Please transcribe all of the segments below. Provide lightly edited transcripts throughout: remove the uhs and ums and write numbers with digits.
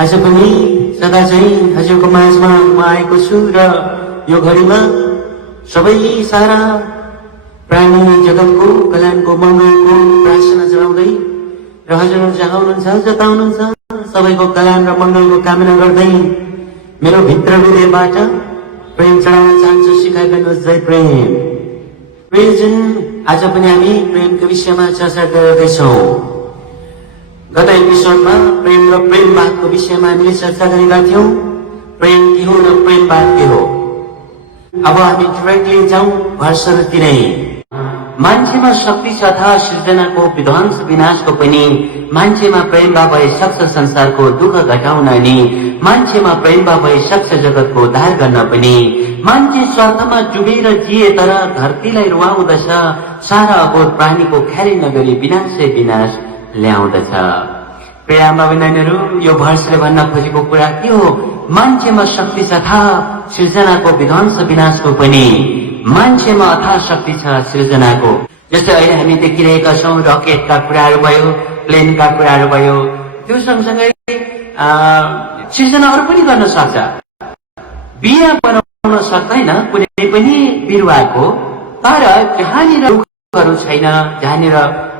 आज पनि सदा चाहिँ हजुरको माझमा म आएको छु र यो घडीमा सबै सारा प्राणी जगतको कल्याणको मङ्गलको प्रार्थना चढाउँदै र हजुर जहाँ हुनुहुन्छ जता हुनुहुन्छ सबैको कल्याण र मङ्गलको कामना गर्दै मेरो भित्र हृदयबाट प्रेम चढाउन चाहन्छु। सिकाइदिनुहोस् जय प्रेम। प्रियजन, आज पनि हामी प्रेमको विषयमा चर्चा गर्दैछौँ। गत एपिसोडमा प्रेम र प्रेमवादको विषयमा हामीले चर्चा गरेका थियौं। प्रेम के हो र प्रेमवाद के हो। अब हामी डाइरेक्टली जाउँ भर्सरतिरै। मान्छेमा शक्ति छ अथवा सृजनाको विध्वंस विनाशको पनि मान्छेमा प्रेमभाव भए सक्छ संसारको दुःख घटाउन अनि मान्छेमा प्रेमभाव भए सक्छ जगतको उद्धार गर्न पनि। मान्छे स्वार्थमा डुबेर जिए तर धरतीलाई रुवाउँदछ सारा अबोध प्राणीको ख्यालै नगरी विनाशै विनाश ल्याउँदछ। प्रिय आमा बहिनीहरू, यो भर्सले भन्न खोजेको कुरा के हो? मान्छेमा शक्ति छ अथवा सृजनाको विध्वंस विनाशको पनि मान्छेमा अथाह शक्ति छ सृजनाको। जस्तै अहिले हामी देखिरहेका छौँ रकेटका कुराहरू भयो, प्लेनका कुराहरू भयो, त्यो सँगसँगै सृजनाहरू पनि गर्न सक्छ। बिहा बनाउन सक्दैन कुनै पनि बिरुवाको, तर जहाँनिर रुखहरू छैन, जहाँनिर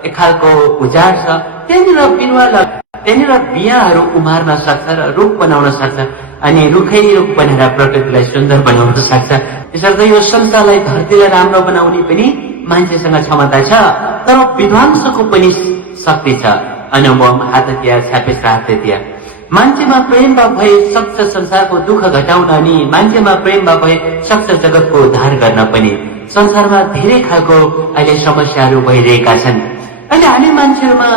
एक खालको उजाड छ, त्यहाँनिर बिरुवालाई त्यहाँनिर बिहाहरू उमार्न सक्छ र रुख बनाउन सक्छ अनि रुखै रुख बनाएर प्रकृतिलाई सुन्दर बनाउन सक्छ। त्यसर्थ यो संसारलाई धरतीलाई राम्रो बनाउने पनि मान्छेसँग क्षमता छ, तर विध्वंसको पनि शक्ति छ। अनुभव हाततिया छापेस हाततिया। मान्छेमा प्रेमभाव भए सक्छ संसारको दुःख घटाउन अनि मान्छेमा प्रेमभाव भए सक्छ जगतको उद्धार गर्न पनि। संसारमा धेरै खालको अहिले समस्याहरू भइरहेका छन्। अहिले हामी मान्छेहरूमा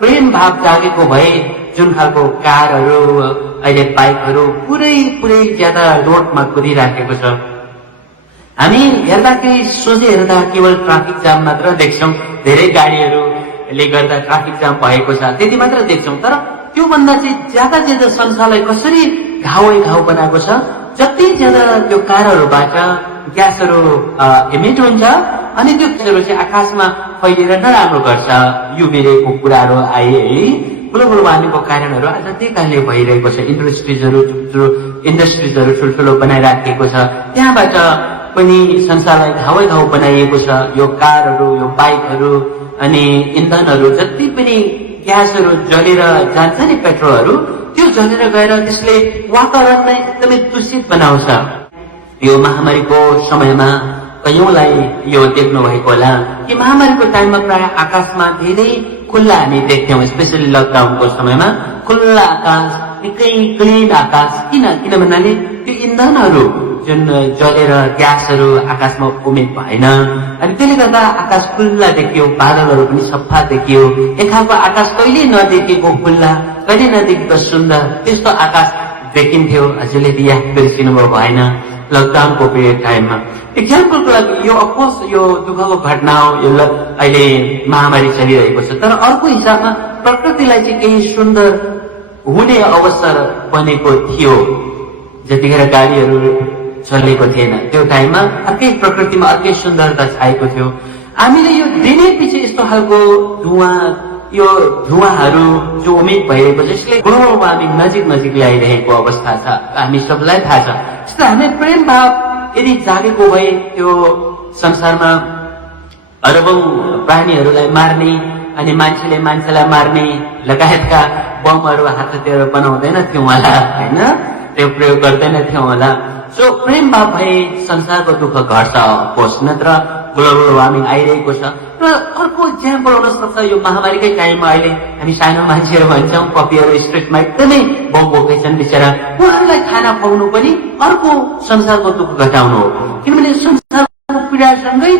प्रेम भाव जागेको भए जुन खालको कारहरू अहिले बाइकहरू पुरै ज्यादा रोडमा कुदिराखेको छ। हामी हेर्दाखेरि सोझे हेर्दा केवल ट्राफिक जाम मात्र देख्छौँ, धेरै गाडीहरूले गर्दा ट्राफिक जाम भएको छ त्यति मात्र देख्छौँ। तर त्योभन्दा चाहिँ ज्यादा संसारलाई कसरी घाउै घाउ बनाएको छ। जति ज्यादा त्यो कारहरूबाट ग्यासहरू इमिट हुन्छ अनि त्यो ग्यासहरू चाहिँ आकाशमा फैलिएर नराम्रो गर्छ। युभीरेको कुराहरू आए है, ठुलो वानीको कारणहरू आज त्यही कारणले भइरहेको छ। इन्डस्ट्रिजहरू ठुल्ठुलो बनाइराखेको छ, त्यहाँबाट पनि संसारलाई घाउै घाउ बनाइएको छ। यो कारहरू, यो बाइकहरू अनि इन्धनहरू जति पनि ग्यासहरू जलेर जान्छ नि, पेट्रोलहरू, त्यो जलेर गएर त्यसले वातावरणलाई एकदमै दूषित बनाउँछ। यो महामारीको समयमा कयौंलाई यो देख्नु भएको होला कि महामारीको टाइममा प्राय आकाशमा धेरै खुल्ला हामी देख्थ्यौँ। स्पेसली लकडाउनको समयमा खुल्ला आकाश, निकै क्लिन आकाश। किन भन्नाले त्यो इन्धनहरू जुन जलेर ग्यासहरू आकाशमा उमित भएन अनि त्यसले गर्दा आकाश खुल्ला देखियो, बादलहरू पनि सफा देखियो। एक खालको आकाश कहिले नदेखेको खुल्ला, कहिले नदेखेको सुन्दर त्यस्तो आकाश देखिन्थ्यो। हजुरले याद गरिदिनु भयो भएन लकडाउनको पिरियड टाइममा। इक्जाम्पलको लागि यो अफकोर्स यो दुःखको घटना हो, यो अहिले महामारी चलिरहेको छ। तर अर्को हिसाबमा प्रकृतिलाई चाहिँ केही सुन्दर हुने अवसर बनेको थियो। जतिखेर गाडीहरू चलेको थिएन त्यो टाइममा अर्कै प्रकृतिमा अर्कै सुन्दरता छाएको थियो। हामीले यो दिनै पछि यस्तो खालको यो धुवाहरू जो उम्मेद भइरहेको छ यसले ग्लोबल वार्मिङ नजिक ल्याइरहेको अवस्था छ, हामी सबलाई थाहा छ। त्यस्तो हामी प्रेम भाव यदि जागेको भए त्यो संसारमा अरबौं प्राणीहरूलाई मार्ने अनि मान्छेले मान्छेलाई मार्ने लगायतका बमहरू हात हतियार बनाउँदैन थियौँ होला होइन, त्यो प्रयोग गर्दैन थियौँ होला। सो प्रेम भाव भए संसारको दुःख घट्छ होस्, नत्र ग्लोबल वार्मिङ आइरहेको छ। र अर्को इक्जाम्पल हुन सक्छ यो महामारीकै टाइममा अहिले हामी सानो मान्छेहरू भन्छौँ पपीहरू स्ट्रिटमा एकदमै बम बोकेछन् बिचरा, उहाँहरूलाई खाना खुवाउनु पनि अर्को संसारको दुःख घटाउनु हो, किनभने संसारको पीडासँगै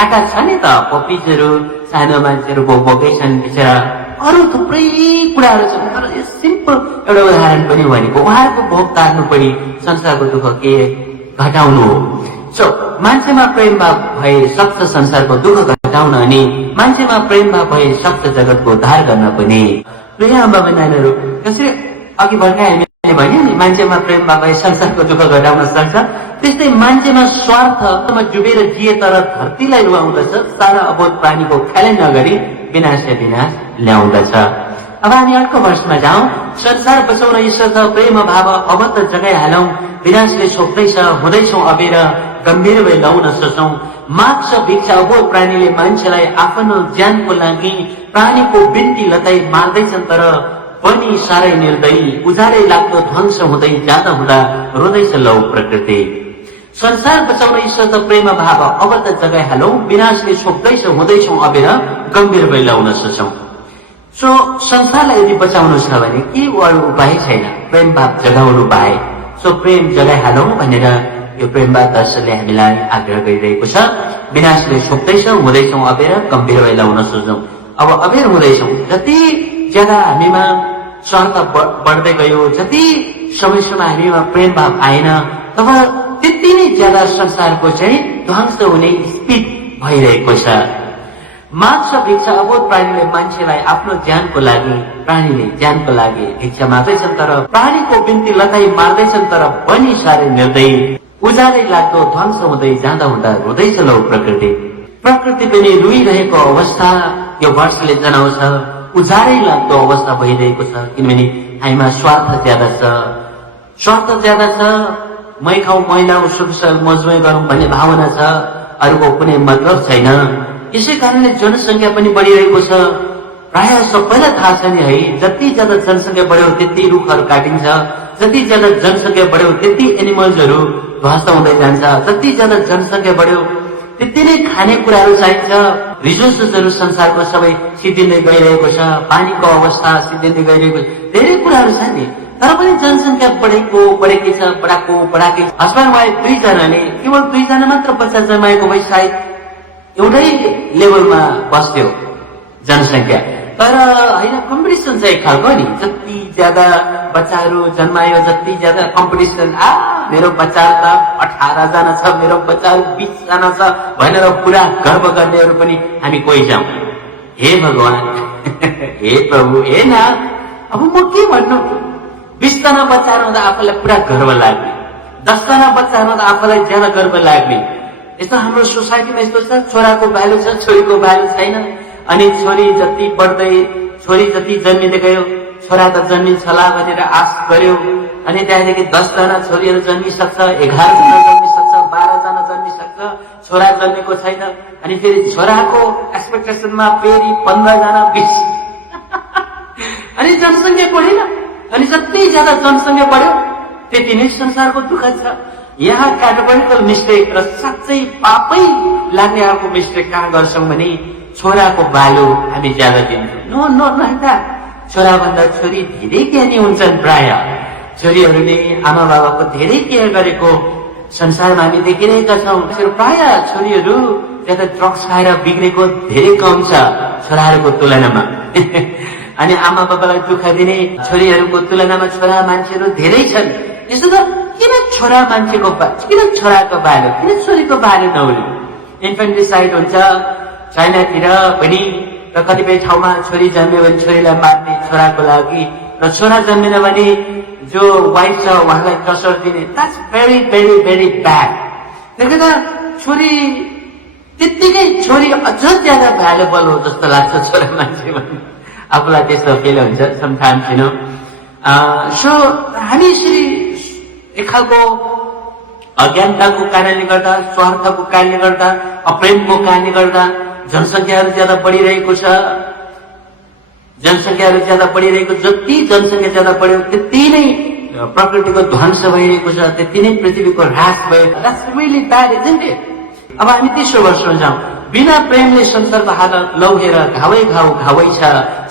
आँखा छ नि त। पपिजहरू सानो मान्छेहरू बोकेछन् बिचरा, अरू थुप्रै कुराहरू छन्। तर यो सिम्पल एउटा उदाहरण पनि भनेको उहाँहरूको भोग तार्नु पनि संसारको दुःख के घटाउनु हो। सो मान्छेमा प्रेम भाव भए सक्छ संसारको दुःख घटाउन, अनि मान्छेमा प्रेम भाव भए सक्छ जगतको उद्धार गर्न पनि। प्रिय आमा नानीहरू, कसरी अघि भर्खर हामीले भन्यो नि मान्छेमा प्रेम भाव भए संसारको दुःख घटाउन सक्छ, त्यस्तै मान्छेमा स्वार्थमा डुबेर जिए तर धरतीलाई रुवाउँदछ, सारा अबोध प्राणीको ख्यालै नगरी विनाश ल्याउँदछ। अब हामी अर्को वर्षमा जाउँ। संसार बचाउन ईश्वर प्रेम भाव अब त जगाइहालौं, विनाशले छोप्दैछ हुँदैछौँ अबेर, गम्भीर भई लाउन सोचौं। माग्छ भिक्षा अबोध प्राणीले मान्छेलाई आफ्नो ज्यानको लागि, प्राणीको बिन्ती लताई मार्दैछन् तर पनि साह्रै निर्दयी, उजाडै लाग्दो ध्वंस हुँदै जाँदा हुँदा रोदैछ लौ प्रकृति। संसार बचाउन ईश्वर प्रेम भाव अब त जगाइहालौं, विनाशले छोप्दैछ हुँदैछौँ अबेर, गम्भीर भई लाउन सोचौं। सो संसारलाई यदि बचाउनु छ भने के अरू उपाय छैन प्रेम भाव जगाउनु बाहेक। सो प्रेम जगाइहालौं भनेर यो प्रेम भाव दर्शनले हामीलाई आग्रह गरिरहेको छ। विनाशले छोप्दैछ हुँदैछौँ अबेर, गम्भीर भई लाउन सोचौं। अब अबेर हुँदैछौँ, जति ज्यादा हामीमा स्वार्थ बढ्दै गयो, जति समयसम्म हामीमा प्रेम भाव आएन, तब त्यति नै ज्यादा संसारको चाहिँ ध्वंस हुने स्पिड भइरहेको छ। माग्छ भिक्षा अबोध प्राणीले मान्छेलाई आफ्नो ज्यानको लागि, प्राणीले ज्यानको लागि भिक्षा माग्दैछन् तर प्राणीको बिन्ती लताई मार्दैछन् तर पनि साह्रै निर्दयी, उजाडै लाग्दो ध्वंस हुँदै जाँदा हुँदा रुँदैछ लौ प्रकृति। प्रकृति पनि रुइरहेको अवस्था यो वर्षले जनाउँछ, उजाडै लाग्दो अवस्था भइरहेको छ, किनभने हामीमा स्वार्थ ज्यादा छ। स्वार्थ ज्यादा छ, मै खाउँ मै लाउँ सुखसल मजमै गरौँ भन्ने भावना छ, अरूको कुनै मतलब छैन। यसै कारणले जनसङ्ख्या पनि बढिरहेको छ। प्राय सबैलाई थाहा छ नि है, जति ज्यादा जनसङ्ख्या बढ्यो त्यति रुखहरू काटिन्छ, जति ज्यादा जनसङ्ख्या बढ्यो त्यति एनिमल्सहरू ध्वस्त हुँदै जान्छ, जति ज्यादा जनसङ्ख्या बढ्यो त्यति नै खाने कुराहरू चाहिन्छ। रिसोर्सेसहरू संसारको सबै सिद्धिँदै गइरहेको छ, पानीको अवस्था सिद्धिँदै गइरहेको छ, धेरै कुराहरू छ नि। तर पनि जनसङ्ख्या बढेकै छ, बढाएकै। हस्बेन्ड वाइफ दुईजनाले केवल दुईजना मात्र बच्चा जन्माएको भए सायद एउटै लेभलमा बस्थ्यो जनसङ्ख्या। तर होइन, कम्पिटिसन चाहिँ एक खालको नि, जति ज्यादा बच्चाहरू जन्मायो जति ज्यादा कम्पिटिसन। मेरो बच्चा त 18 जना छ, मेरो बच्चाहरू 20 जना छ भनेर पुरा गर्व गर्नेहरू पनि हामी कोही छौँ। हे भगवान, हे प्रभु, हे नाथ, अब म के भन्नु। 20 जना बच्चाहरू हुँदा आफूलाई पुरा गर्व लाग्ने, 10 जना बच्चाहरू हुँदा आफूलाई ज्यादा गर्व लाग्ने। यस्तो हाम्रो सोसाइटीमा यस्तो छ, छोराको भ्यालु छ, छोरीको भ्यालु छैन। अनि छोरी जति बढ्दै, छोरी जति जन्मिँदै गयो, छोरा त जन्मिन्छला भनेर आश गर्यो। अनि त्यहाँदेखि 10 जना छोरीहरू जन्मिसक्छ, 11 जना जन्मिसक्छ, 12 जना जन्मिसक्छ, छोरा जन्मेको छैन। अनि फेरि छोराको एक्सपेक्टेसनमा फेरि 15 जना 20 अनि जनसङ्ख्या बढेन। अनि जति ज्यादा जनसङ्ख्या बढ्यो त्यति नै संसारको दुःख छ। यहाँ क्याटेगोरिकल मिस्टेक र साँच्चै पापै लाग्ने अर्को मिस्टेक कहाँ गर्छौँ भने छोराको भ्यालु हामी ज्यादा दिन्छौँ। नो नो नहेर्दा छोराभन्दा छोरी धेरै ज्ञानी हुन्छन्। प्राय छोरीहरूले आमा बाबाको धेरै केयर गरेको संसारमा हामी देखिरहेका छौँ। प्राय छोरीहरू ज्यादा ड्रग्स खाएर बिग्रेको धेरै कम छ छोराहरूको तुलनामा। अनि आमा बाबालाई दुःख दिने छोरीहरूको तुलनामा छोरा मान्छेहरू धेरै छन्। यसो त किन छोरा मान्छेको, किन छोराको भ्यालु, किन छोरीको भ्यालु नहुने? इन्फेन्टिसाइड हुन्छ चाइनातिर पनि, र कतिपय ठाउँमा छोरी जन्मियो भने छोरीलाई मार्ने छोराको लागि, र छोरा जन्मिन भने जो वाइफ छ उहाँलाई कसर दिने। That's very very very bad. देखेर छोरी त्यत्तिकै छोरी अझ ज्यादा भ्यालुबल हो जस्तो लाग्छ छोरा मान्छे भन्ने आफूलाई त्यस्तो फिल हुन्छ समटाइम्स सो हामी यसरी एक खालको अज्ञानताको कारणले गर्दा, स्वार्थको कारणले गर्दा, अप्रेमको कारणले गर्दा जनसङ्ख्याहरू ज्यादा बढिरहेको छ। जनसङ्ख्याहरू ज्यादा बढिरहेको, जति जनसङ्ख्या ज्यादा बढ्यो त्यति नै प्रकृतिको ध्वंस भइरहेको छ, त्यति नै पृथ्वीको ह्रास भयो। That's really bad, isn't it? अब हामी तेस्रो वर्षमा जाउँ। बिना प्रेमले संसारको हालत लौहेर घावै घाउ घावै छ।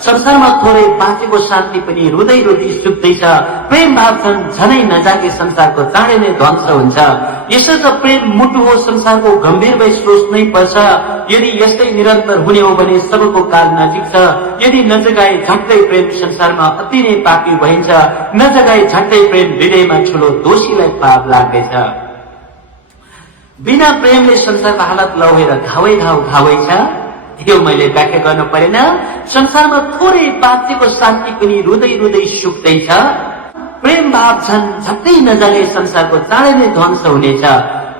संसारमा थोरै बाँचेको शान्ति पनि रुँदै रुँदै सुक्दैछ। प्रेम भाव झनै नजागे संसारको चाँडै नै ध्वंस हुन्छ। यसर्थ प्रेम मुटु हो संसारको गम्भीर भई सोच्नै पर्छ। यदि यस्तै निरन्तर हुने हो भने सबको काल नजिक छ। यदि नजगाए झट्टै प्रेम संसारमा अति नै पापी भइन्छ। नजगाए झट्टै प्रेम हृदयमा ठुलो दोषीलाई पाप लाग्दैछ। बिना प्रेमले संसारको हालत लौहेर घावै घाउ घावै छ। यो मैले व्याख्या गर्नु परेन। संसारमा थोरै बाँचेको शान्ति पनि रुँदै रुँदै सुक्दैछ। प्रेम भाव झट्टै नजागे संसारको चाँडै नै ध्वंस हुनेछ।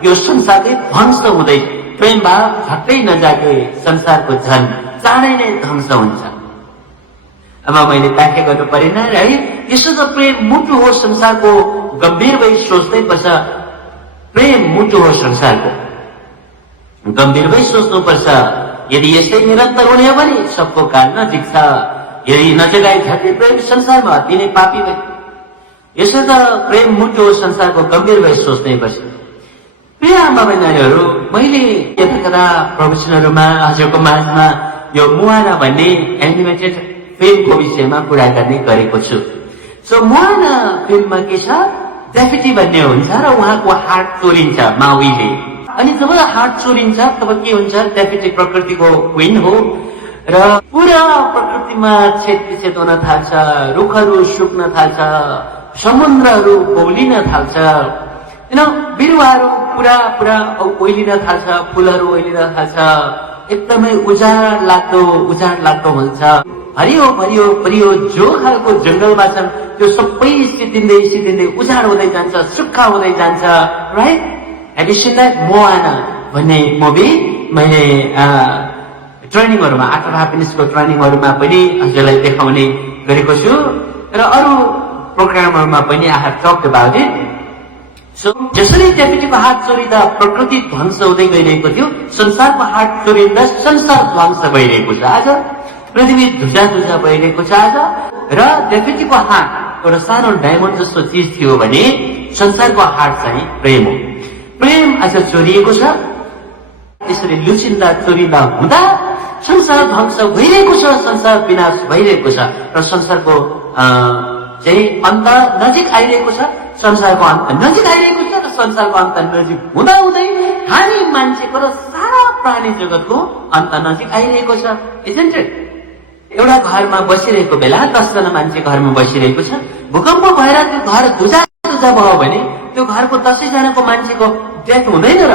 यो संसारकै ध्वंस हुँदैछ। प्रेम भाव झट्टै नजागे संसारको चाँडै नै ध्वंस हुन्छ। अब मैले व्याख्या गर्नु परेन है। यसो त प्रेम मुटु हो संसारको गम्भीर भई सोच्नै पर्छ। प्रेम मुटु हो संसारको गम्भीर भई सोच्नुपर्छ। यदि यस्तै निरन्तर हुने हो भने सबको काल नजिक छ। यदि नजगाए झट्टै प्रेम संसारमा अति नै पापी भए। यसो त प्रेम मुटु हो संसारको गम्भीर भई सोच्नै पर्छ। प्रिय आमा बहिनीहरू, मैले यता कता प्रवचनहरूमा हजुरको माझमा यो मुआना भन्ने एनिमेटेड फिल्मको विषयमा कुरा गर्ने गरेको छु। सो मुआना फिल्ममा के छ, डेफिटी भन्ने हुन्छ र उहाँको हार्ट चोरिन्छ माउीले। अनि जब हार्ट चोरिन्छ तब के हुन्छ, डेफिटी प्रकृतिको क्वीन हो र पुरा प्रकृतिमा छेदविच्छेद हुन थाल्छ। रुखहरू सुक्न थाल्छ, समुद्रहरू बौलिन थाल्छ, बिरुवाहरू पुरा ओइलिन थाल्छ, फुलहरू ओइलिन थाल्छ। एकदमै उजाड लाग्दो हुन्छ। हरियो परियो जो खालको जंगलमा छन् त्यो सबै सिद्धिँदै उजाड हुँदै जान्छ, सुक्खा हुँदै जान्छ। Right? Have you seen that Moana भन्ने मुभी? मैले ट्रेनिङहरूमा, आर्ट ह्याप्पिनेसको ट्रेनिङहरूमा पनि हजुरलाई देखाउने गरेको छु र अरू प्रोग्रामहरूमा पनि I have talked about it. So जसरी डेफिटीको हात चोरिँदा प्रकृति ध्वंस हुँदै गइरहेको थियो, संसारको हात चोरिँदा संसार ध्वंस भइरहेको छ। आज पृथ्वी धुजा भइरहेको छ आज। र डेफिटीको हात एउटा सानो डायमन्ड जस्तो चिज थियो भने संसारको हात चाहिँ प्रेम हो। प्रेम आज चोरिएको छ। त्यसरी लुचिँदा चोरिँदा हुँदा संसार ध्वंस भइरहेको छ, संसार विनाश भइरहेको छ र संसारको चाहिँ अन्त नजिक आइरहेको छ। संसारको अन्त नजिक आइरहेको छ र संसारको अन्त नजिक हुँदै हामी मान्छेको र सारा प्राणी जगतको अन्त नजिक आइरहेको छ। Isn't it? एउटा घरमा बसिरहेको बेला 10 जना मान्छे घरमा बसिरहेको छ। भूकम्प भएर त्यो घर धुजा भयो भने त्यो घरको 10 जनाको मान्छेको डेथ हुँदैन र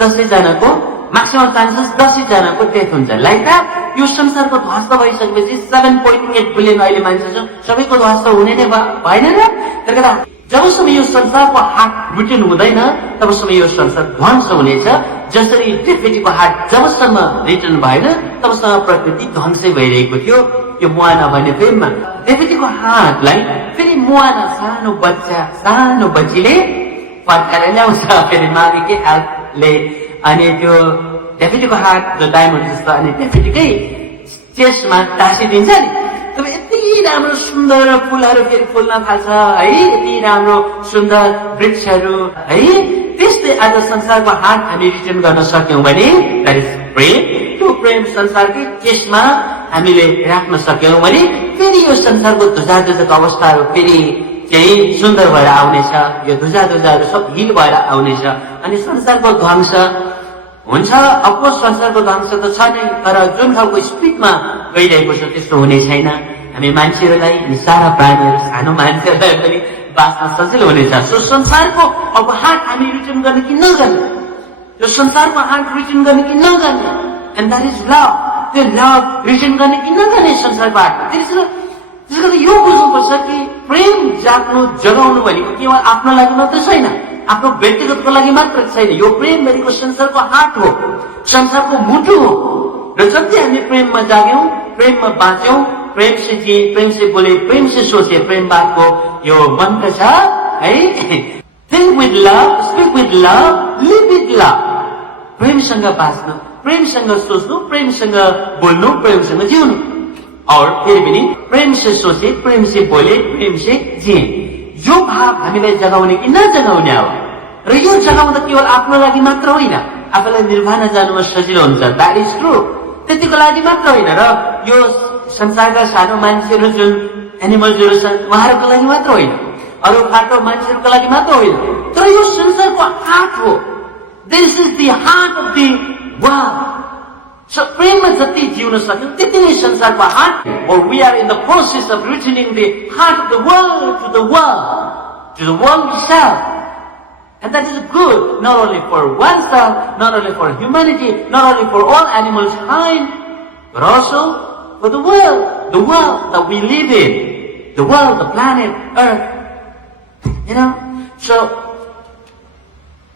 10 जनाको म्याक्सिमम चान्सेस 10 जनाको डेथ हुन्छ। लाइक द्याट यो संसारको ध्वस्त भइसकेपछि 7.8 बिलियन अहिले मान्छे छ, सबैको ध्वस्त हुने नै भएन र? त्यसले जबसम्म यो संसारको हात रिटर्न हुँदैन तबसम्म यो संसार ध्वंस हुनेछ। जसरी डेफिटीको हात जबसम्म रिटर्न भएन तबसम्म प्रकृति ध्वंसै भइरहेको थियो। यो मुआना भन्ने फिल्ममा डेफिटीको हातलाई फेरि मुआना सानो बच्चीले फर्काएर ल्याउँछ, फेरि मागेकै हेल्पले। अनि त्यो डेफिटीको हात जो डायमन्ड जस्तो अनि डेफिटीकै चेस्टमा टाँसिदिन्छ नि। तब यति राम्रो सुन्दर फुलहरू फेरि फुल्न थाल्छ है, यति राम्रो सुन्दर वृक्षहरू है। त्यस्तै आज संसारको हात हामी रिटर्न गर्न सक्यौं भने द्याट इज प्रेम। त्यो प्रेम संसारकै चेस्टमा हामीले राख्न सक्यौं भने फेरि यो संसारको धुजाधुजाको अवस्थाहरू फेरि चाहिँ सुन्दर भएर आउनेछ। यो धुजाधुजाहरू सब हिल भएर आउनेछ अनि संसारको ध्वंस हुन्छ। अफकोर्स संसारको ध्वंस त छ नै, तर जुन खालको स्पिडमा गइरहेको छ त्यस्तो हुने छैन। हामी मान्छेहरूलाई, सारा प्राणीहरू, सानो मान्छेहरूलाई पनि बाँच्न सजिलो हुनेछ। सो संसारको अब हात हामी रिटर्न गर्ने कि नगर्ने, यो संसारको हात रिटर्न गर्ने कि नगर्ने, एन्ड द्याट इज लभ। त्यो लभ रिटर्न गर्ने कि नगर्ने संसारको हात। त्यसले यो बुझ्नुपर्छ कि प्रेम जगाउनु भनेको केवल आफ्नो लागि मात्रै छैन, आफ्नो व्यक्तिगतको लागि मात्र छैन। यो प्रेम भनेको संसारको हात हो, संसारको मुटु हो। र जति हामी प्रेममा जाग्यौं, प्रेममा बाँच्यौं, प्रेम से जिए, प्रेम से बोले, प्रेम से सोचे, प्रेमवादको यो मन्त्र छ है। Think with love, speak with love, live with love. प्रेमसँग बाँच्नु, प्रेमसँग सोच्नु, प्रेमसँग बोल्नु, प्रेमसँग जिउनु। और फेरि पनि प्रेम से सोचे, प्रेम से बोले, प्रेम से जिए। यो भाव हामीलाई जगाउने कि नजगाउने हो। र यो जगाउँदा केवल आफ्नो लागि मात्र होइन, आफूलाई निर्वाणा जानुमा सजिलो हुन्छ। That is true. त्यतिको लागि मात्र होइन, र यो संसारका सानो मान्छेहरू जुन एनिमल्सहरू छन् उहाँहरूको लागि मात्र होइन, अरू फाटो मान्छेहरूको लागि मात्र होइन, तर यो संसारको हात हो। This is the heart of the world. So प्रेममा जति जिउन सक्यौं त्यति नै संसारको हात। और we are in the process of returning the heart of the world to the world itself. And that is good, not only for oneself, not only for humanity, not only for all animals kind, but also for the world that we live in, the world, the planet, Earth. You know? So,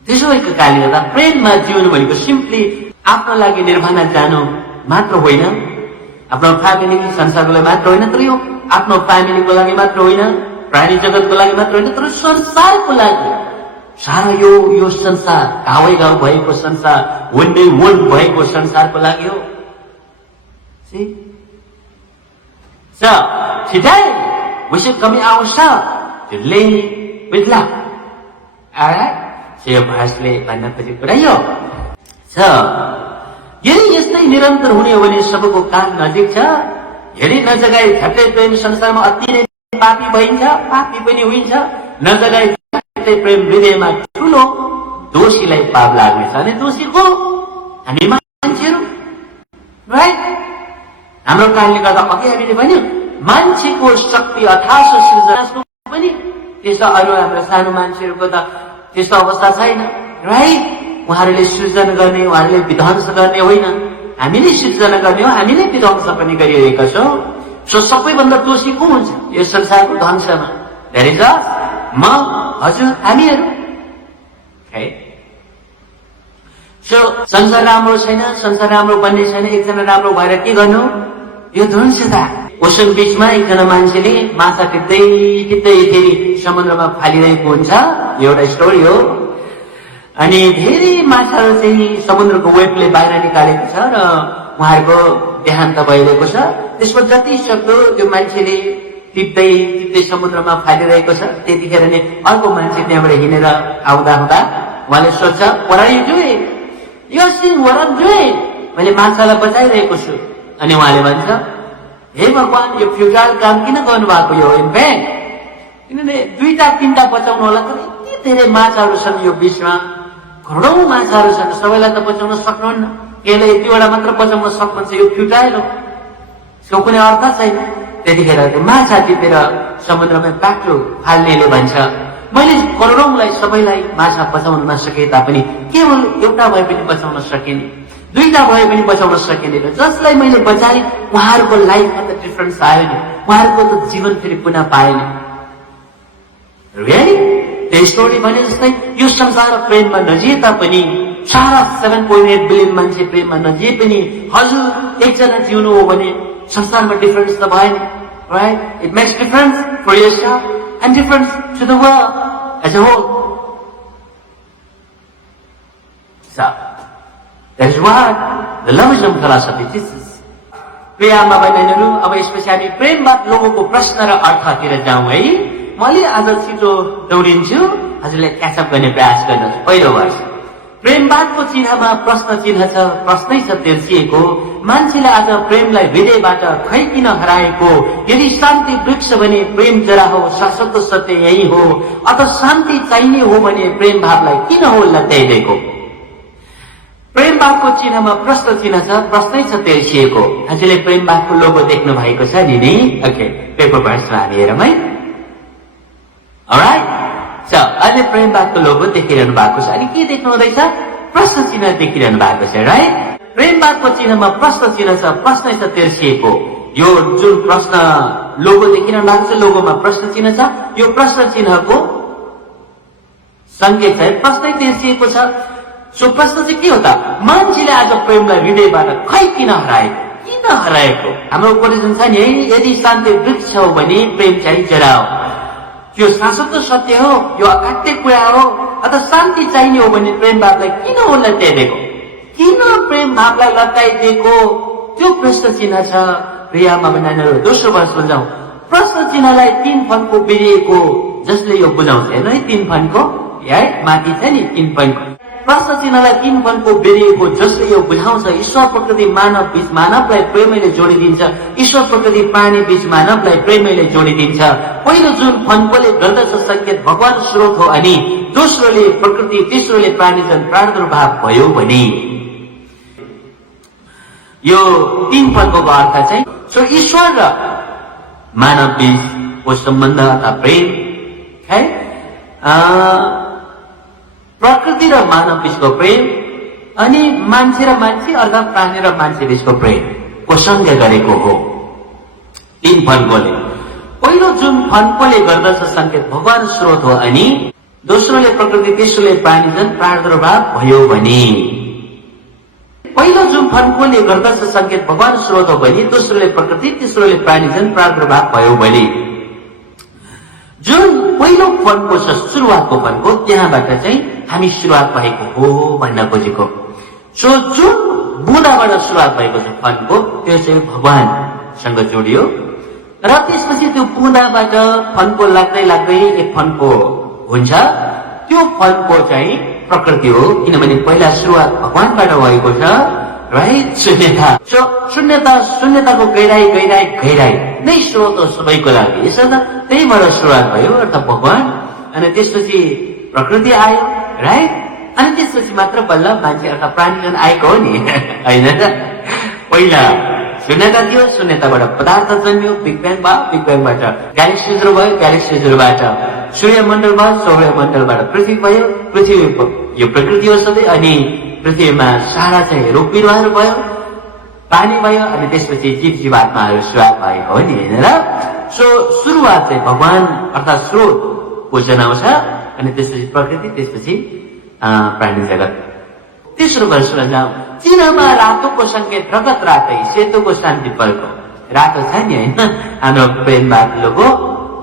त्यसो भएको कारणले गर्दा प्रेममा जिउनु भनेको simply आफ्नो लागि निर्वाणा जानु मात्र होइन, आफ्नो फ्यामिली संसारको लागि मात्र होइन, तर यो आफ्नो फ्यामिलीको लागि मात्र होइन, प्राणी जगतको लागि मात्र होइन, तर संसारको लागि। सारा यो संसार, गाउँ गाउँ भएको संसार, one day world भएको संसारको लागि हो। See? So, today, we should commit ourselves to live with love. Alright? So, यो भाषले भन्न खोजेको कुरा यो। So, यदि यस्तै निरन्तर हुने हो भने सबैको काम नजिक छ। यदि नजगाई झट्टै प्रेम संसारमा अति नै पापी भइन्छ, पापी पनि हुन्छ। नजगाई झट्टै प्रेम हृदयमा ठुलो दोषीलाई पाप लाग्नेछ। अनि दोषी को? हामी मान्छेहरू, राइट? हाम्रो कारणले गर्दा अघि हामीले भन्यौं मान्छेको शक्ति अथाह सृजनाको पनि त्यस्तो अरू हाम्रो सानो मान्छेहरूको त त्यस्तो अवस्था छैन, राइट? उहाँहरूले सृजना गर्ने, उहाँहरूले विध्वंस गर्ने होइन, हामीले सृजना गर्ने हो, हामीले विध्वंस पनि गरिरहेका छौं। सो सबैभन्दा दोषी को हुन्छ यो संसारको ध्वंसमा? द्याट इज अस, म, हजुर, हामीहरू। सो संसार राम्रो छैन, संसार राम्रो बन्ने छैन, एकजना राम्रो भएर के गर्नु? यो ध्वंसता। ओसन बीचमा एकजना मान्छेले माछा टिप्दै टिप्दै फेरि समुद्रमा फालिरहेको हुन्छ, एउटा स्टोरी हो। अनि धेरै माछाहरू चाहिँ समुद्रको वेबले बाहिर निकालेको छ र उहाँहरूको देहान्त भइरहेको छ। त्यसमा जति सक्दो त्यो मान्छेले टिप्दै टिप्दै समुद्रमा फालिरहेको छ। त्यतिखेर नै अर्को मान्छे त्यहाँबाट हिँडेर आउँदा हुँदा उहाँले सोध्छ, what are you doing? You are seeing what I'm doing? मैले माछालाई बचाइरहेको छु। अनि उहाँले भन्छ, हे भगवान, यो फ्युटाइल काम किन गर्नुभएको यो इन भ्यान? किनभने 2-3टा बचाउनु होला, तर यति धेरै माछाहरू छन् यो बिचमा, करोडौं माछाहरू छन्, सबैलाई त बचाउन सक्नुहुन्न। यसलाई यतिवटा मात्र बचाउन सक्नुहुन्छ, यो फ्युटाइल हो, यसको कुनै अर्थ छैन। त्यतिखेर माछा टिपेर समुद्रमा बाटो फाल्नेले भन्छ, मैले करोडौंलाई सबैलाई माछा बचाउन नसके तापनि केवल एउटा भए पनि बचाउन सकेन, 2टा भए पनि बचाउन सकेन। जसलाई मैले बचाएँ उहाँहरूको लाइफमा त डिफरेन्स आयो नि, उहाँहरूको त जीवन फेरि पुनः पाएन। रियली? त्यो स्टोरी भने जस्तै यो संसार प्रेममा नजिए तापनि, सारा 7.8 बिलियन मान्छे प्रेममा नजिए पनि हजुर एकजना जिउनु हो भने संसारमा डिफरेन्स त भएन, right? It makes difference for yourself and difference to the world as a whole. So, that is what the Lavism philosophy teaches. प्रिय आमा बहिनीहरू, अब यसपछि हामी प्रेमवाद लोगोको प्रश्न र अर्थतिर जाउँ है। म अलि आज छिटो दौडिन्छु, हजुरले क्याचअप गर्ने प्रयास गर्नुहोस्। पहिलो वर्ष प्रेमवादको चिन्हमा प्रश्न चिन्ह छ, प्रश्नै छ तेर्सिएको। मान्छेले आज प्रेमलाई हृदयबाट खै किन हराएको? यदि शान्ति वृक्ष भने प्रेम जरा हो, शाश्वत सत्य यही हो, अथवा शान्ति चाहिने हो भने प्रेम भावलाई किन हो लट्याइदिएको? प्रेमवादको चिन्हमा प्रश्न चिन्ह छ, प्रश्नै छ तेर्सिएको। हजुरले प्रेमवादको लोगो देख्नु भएको छ नि? ओके, पेपर भर्समा हामी हेरौँ है। अलराइट, अहिले प्रेमवादको लोगो देखिरहनु भएको छ। अनि के देख्नु हुँदैछ? प्रश्न चिन्ह देखिरहनु भएको छ, राइट? प्रेमवादको चिन्हमा प्रश्न चिन्ह छ, प्रश्नै छ तेर्सिएको। यो जुन प्रश्न लोगो देखिरहनु भएको छ, लोगोमा प्रश्न चिन्ह छ। यो प्रश्न चिन्हको संकेत छ, प्रश्नै तेर्सिएको छ। सो प्रश्न चाहिँ के हो त, मान्छेले आज प्रेमलाई हृदयबाट खै किन हराएको, किन हराएको? हाम्रो उपदेशन छ नि है, यदि शान्ति वृक्ष हो भने प्रेम चाहिँ जरा हो। त्यो शाश्वत सत्य हो, यो अकाट्य कुरा हो। अथवा शान्ति चाहिने हो भने प्रेम भावलाई किन लट्याइदिएको, किन प्रेम भावलाई लट्याइदिएको, त्यो प्रश्न चिन्ह छ। प्रियमा नानीहरू, दोस्रो वर्ष बुझाउँ। प्रश्न चिन्हलाई 3 फनको बिरिएको जसले यो बुझाउँछ। हेर्नु है, 3 फनको है माथि छ नि 3 फनको। प्रश्न चिन्हलाई 3 फनको बेरिएको जसले यो बुझाउँछ। ईश्वर प्रकृति मानव बीच मानवलाई प्रेमैले जोडिदिन्छ। ईश्वर प्रकृति प्राणी बीच मानवलाई प्रेमैले जोडिदिन्छ। पहिलो जुन फन्कोले गर्दछ संकेत भगवान स्रोत हो अनि दोस्रोले प्रकृति, तेस्रोले प्राणीजन प्रादुर्भाव भयो भने यो 3 फन्को अर्थ चाहिँ सो ईश्वर र मानव बीचको सम्बन्ध अथवा प्रेम है, प्रकृति र मानव बीचको प्रेम अनि मान्छे र मान्छे अर्थात प्राणी र मान्छे बीचको प्रेम को संज्ञा गरेको हो 3 फन्कोले। पहिलो जुन फन्कोले गर्दछ संकेत भगवान स्रोत हो अनि दोस्रोले प्रकृति, तेस्रोले प्राणीजन प्रादुर्भाव भयो भने। पहिलो जुन फन्कोले गर्दछ संकेत भगवान स्रोत हो भने दोस्रोले प्रकृति, तेस्रोले प्राणीजन प्रादुर्भाव भयो भने। जुन पहिलो फन्को छ, सुरुवातको फन्को, त्यहाँबाट चाहिँ हामी सुरुवात भएको हो भन्न खोजेको। सो जुन बुँदाबाट सुरुवात भएको छ फन्को, त्यो चाहिँ भगवानसँग जोडियो र त्यसपछि त्यो बुँदाबाट फन्को लाग्दै लाग्दै एक फन्को हुन्छ। त्यो फन्को चाहिँ प्रकृति हो, किनभने पहिला सुरुवात भगवानबाट भएको छ, राइट? शून्यता। सो शून्यताको गहिराई नै स्रोत हो सबैको लागि। यसो त त्यहीबाट सुरुवात भयो अर्थात् भगवान, अनि त्यसपछि प्रकृति आयो, राइट? अनि त्यसपछि मात्र बल्ल मान्छे अर्थात् प्राणीजन आएको हो नि, होइन त? पहिला शून्यता थियो, शून्यताबाट पदार्थ जन्मियो, बिग ब्याङ भयो, बिग ब्याङबाट ग्यालेक्सिजहरू भयो, ग्यालेक्सिजहरूबाट सूर्यमण्डल भयो, सौर्यमण्डलबाट पृथ्वी भयो, पृथ्वी यो प्रकृति हो सधैँ, अनि पृथ्वीमा सारा चाहिँ रुख बिरुवाहरू भयो, पानी भयो, अनि त्यसपछि जीव जीवात्माहरू सुरुवात भएको हो नि, होइन र? सो सुरुवात चाहिँ भगवान अर्थात् स्रोतको जनाउँछ, अनि त्यसपछि प्रकृति, त्यसपछि प्राणी जगत। तेस्रो वर्षमा जाउँ। चिनामा रातोको संकेत रगत रातै, सेतोको शान्ति फलको। रातो छ नि होइन, हाम्रो प्रेम बाटलोको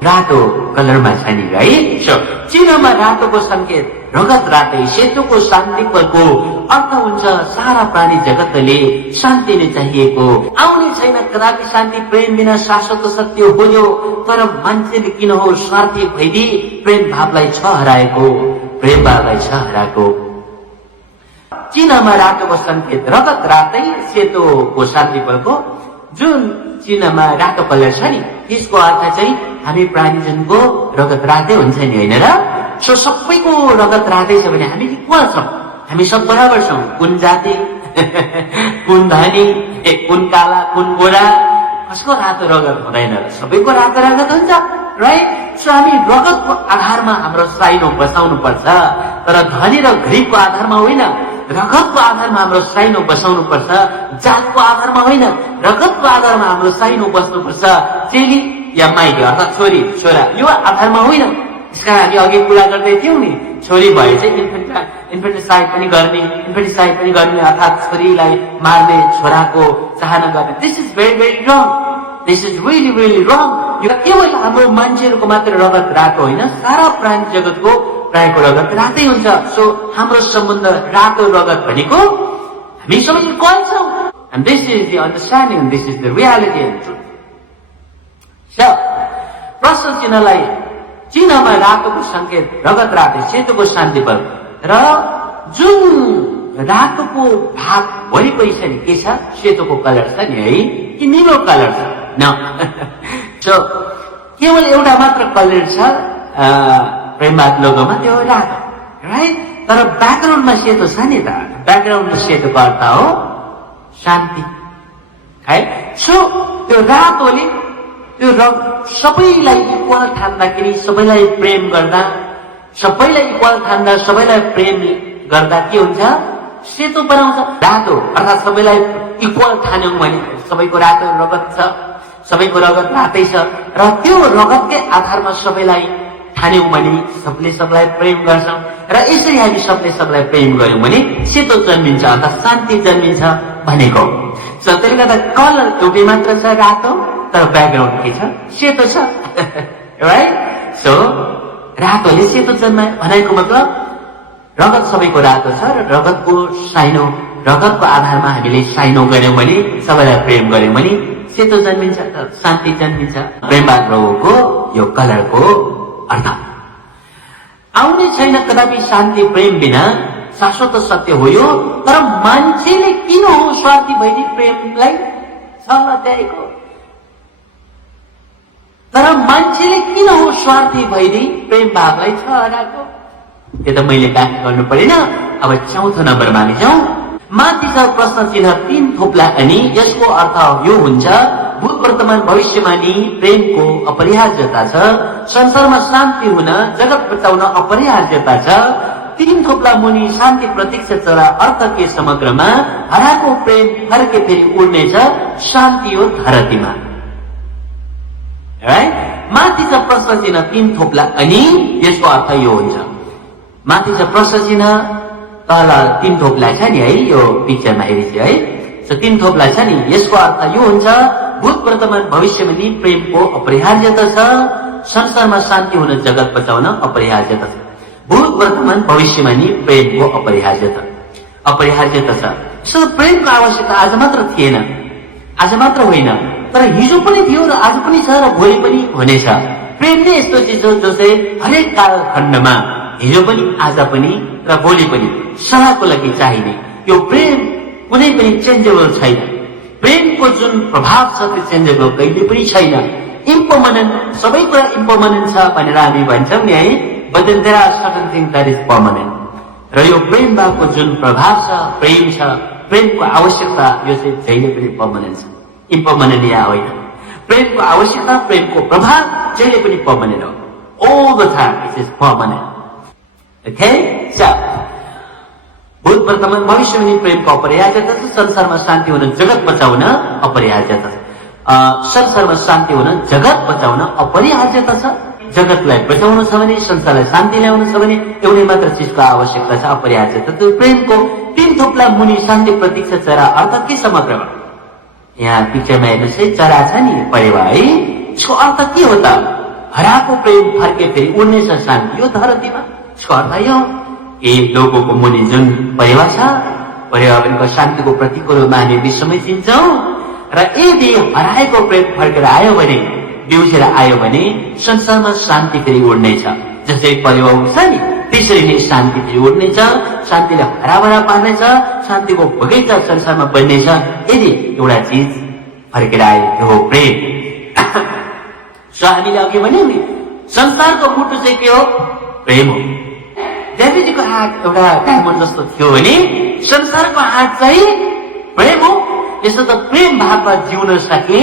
रातो कलरमा छ नि है। सो चिनामा रातोको संकेत रगत रातै, सेतोको शान्ति फलको अर्थ हुन्छ सारा प्राणी जगतले शान्ति नै चाहिएको। आउने छैन कदापि शान्ति प्रेम बिना, शाश्वत सत्य हो यो। तर मान्छेले किन हो स्वार्थी भइदिए प्रेम भावलाई छ हराएको, प्रेम भावलाई छ हराएको। चिनामा रातोको संकेत रगत रातै, सेतोको शान्ति फलको। जुन चिनामा रातो कलर छ नि, त्यसको अर्थ चाहिँ हामी प्राणीजनको रगत रातै हुन्छ नि, होइन र? सो सबैको रगत रातै छ भने हामी इक्वल छौँ, हामी सब बराबर छौँ। कुन जाति, कुन धनी, कुन काला, कुन गोरा, कसको रातो रगत हुँदैन, सबैको रातो रगत हुन्छ, राइट? सो हामी रगतको आधारमा हाम्रो साइनो बसाउनु पर्छ, तर धनी र गरिबको आधारमा होइन, रगतको आधारमा हाम्रो साइनो बसाउनु पर्छ। जातको आधारमा होइन, रगतको आधारमा हाम्रो साइनो बस्नुपर्छ। चेली या माइली अर्थात् छोरी छोरा, यो आधारमा होइन। त्यसकारण हामी अघि कुरा गर्दै थियौँ नि, छोरी भए चाहिँ इन्फेन्टिसाइड पनि गर्ने, अर्थात् छोरीलाई मार्ने, छोराको चाहना गर्ने। This is very wrong, this is really wrong. यो केवल हाम्रो मान्छेहरूको मात्र रगत रातो होइन, सारा प्राणी जगतको प्रायको रगत रातै हुन्छ। सो हाम्रो सम्बन्ध रातो रगत भनेको हामी सबै इक्वल छौँ। And this is the understanding, and this is the reality and truth. So, प्रश्न चिन्हलाई चिन्हमा रातोको संकेत रगत रातै, सेतोको शान्ति फल र जुन रातोको भाग वरिपरि छ नि, के छ? सेतोको कलर छ नि है, कि निलो कलर छ? न। सो केवल एउटा मात्र कलर छ प्रेमवाद लोगोमा, त्यो रातो, राइट? तर ब्याकग्राउन्डमा सेतो छ नि त, ब्याकग्राउन्डमा सेतोको अर्थ हो शान्ति है। सो त्यो रातोले त्यो सबैलाई इक्वल ठान्दाखेरि, सबैलाई प्रेम गर्दा, सबैलाई इक्वल ठान्दा, सबैलाई प्रेम गर्दा के हुन्छ? सेतो बनाउँछ। रातो अर्थात् सबैलाई इक्वल ठान्यौँ भने सबैको रातो रगत छ, सबैको रगत रातै छ, र त्यो रगतकै आधारमा सबैलाई ठान्यौं भने सबले सबलाई प्रेम गर्छौं र यसरी हामी सबले सबलाई प्रेम गर्यौं भने सेतो जन्मिन्छ अर्थात शान्ति जन्मिन्छ भनेको। सो त्यसले गर्दा कलर एउटै मात्र छ रातो, तर ब्याकग्राउन्ड के छ? सेतो छ। राइट? सो रातोले सेतो जन्मायो भनेको मतलब रगत सबैको रातो छ र रगतको साइनो, रगतको आधारमा हामीले साइनो गर्यौं भने, सबैलाई प्रेम गर्यौं भने सेतो जन्मिन्छ, शान्ति जन्मिन्छ। प्रेमवाद रोगको यो कलरको अर्थ आउने छैन कदापि शान्ति प्रेम बिना, शाश्वत सत्य हो यो। तर मान्छेले किन हो स्वार्थी भइदिए प्रेमलाई छ अध्यायको, तर मान्छेले किन हो स्वार्थी भइदिए प्रेम भावलाई छ हराएको? त्यो त मैले व्याख्या गर्नु परेन। अब चौथो नम्बरमा हामी जाउँ। माथिका प्रश्न चिन्ह 3 थोप्ला अनि यसको अर्थ यो हुन्छ भूत वर्तमान भविष्यमानी प्रेमको अपरिहार्यता छ, संसारमा शान्ति हुन जगत बचाउन अपरिहार्यता छ, 3 थोप्ला मुनि शान्ति प्रतीक्षा चरा अर्थ के समग्रमा हराएको प्रेम फर्के फेरि उड्नेछ, शान्ति हो धरतीमा। माथि छ प्रश्न चिन्ह 3 थोप्ला अनि यसको अर्थ यो हुन्छ। माथि छ प्रश्न चिन्ह, तल 3 थोप्ला छ नि है, यो पिक्चरमा हेरिन्छ है। सो 3 थोप्ला छ नि, यसको अर्थ यो हुन्छ भूत वर्तमान भविष्यमा नि प्रेमको अपरिहार्यता छ, संसारमा शान्ति हुन जगत बचाउन अपरिहार्यता छ। भूत वर्तमान भविष्यमा नि प्रेमको अपरिहार्यता छ। सो प्रेमको आवश्यकता आज मात्र थिएन, आज मात्र होइन, तर हिजो पनि थियो र आज पनि छ र भोलि पनि हुनेछ। प्रेम नै यस्तो चिज हो जो चाहिँ हरेक कालखण्डमा हिजो पनि आज पनि र भोलि पनि सदाको लागि चाहिने। यो प्रेम कुनै पनि चेन्जेबल छैन। प्रेमको जुन प्रभाव छ त्यो चेन्जेबल कहिले पनि छैन। इम्पर्मानेन्ट, सबै कुरा इम्पर्मानेन्ट छ भनेर हामी भन्छौँ नि है, but then there are certain things that is permanent. र यो प्रेम भावको जुन प्रभाव छ, प्रेम छ, प्रेमको आवश्यकता, यो चाहिँ जहिले पनि पर्मानेन्ट छ, इम्पर्मानेन्ट या होइन। प्रेमको आवश्यकता, प्रेमको प्रभाव जहिले पनि पर्मानेन्ट हो। all the time it is permanent. Okay? So, भूत वर्तमान भविष्य में प्रेमको अपरिहार्यता छ, संसारमा शान्ति हुन जगत बचाउन अपरिहार्यता छ। संसारमा शान्ति हुन जगत बचाउन अपरिहार्यता छ। जगतलाई बचाउनु छ भने, संसारलाई शान्ति ल्याउनु छ भने एउटै मात्र चिजको आवश्यकता छ, अपरिहार्यता। त्यो प्रेमको 3 थोप्ला मुनि शान्ति प्रतीक्षा चरा अर्थ के समग्रमा? यहाँ पिक्चरमा हेर्नुहोस् है, चरा छ नि परेवा है, यसको अर्थ के हो त? हराएको प्रेम फर्के फेरि उड्नेछ शान्ति यो धरतीमा। यसको अर्थ यो ए लोगोको मुनि जुन परेवा छ, परेवा भनेको शान्तिको प्रतीकको रूपमा हामी विश्वमै चिन्छौँ। र यदि हराएको प्रेम फर्केर आयो भने, बिउसेर आयो भने संसारमा शान्ति फेरि उड्नेछ। जस्तै परेवा उड्छ नि त्यसरी नै शान्ति फेरि उड्नेछ, शान्तिले हराभरा पार्नेछ, शान्तिको बगैँचा संसारमा बन्नेछ यदि एउटा चिज फर्केर आयो, त्यो हो प्रेम। सो हामीले अघि भन्यौँ नि, संसारको मुटु चाहिँ के हो? प्रेम हो। ड्याभिडको हात एउटा डायमन्ड जस्तो थियो भने संसारको हात चाहिँ प्रेम हो। यसो त प्रेम भावमा जिउन सके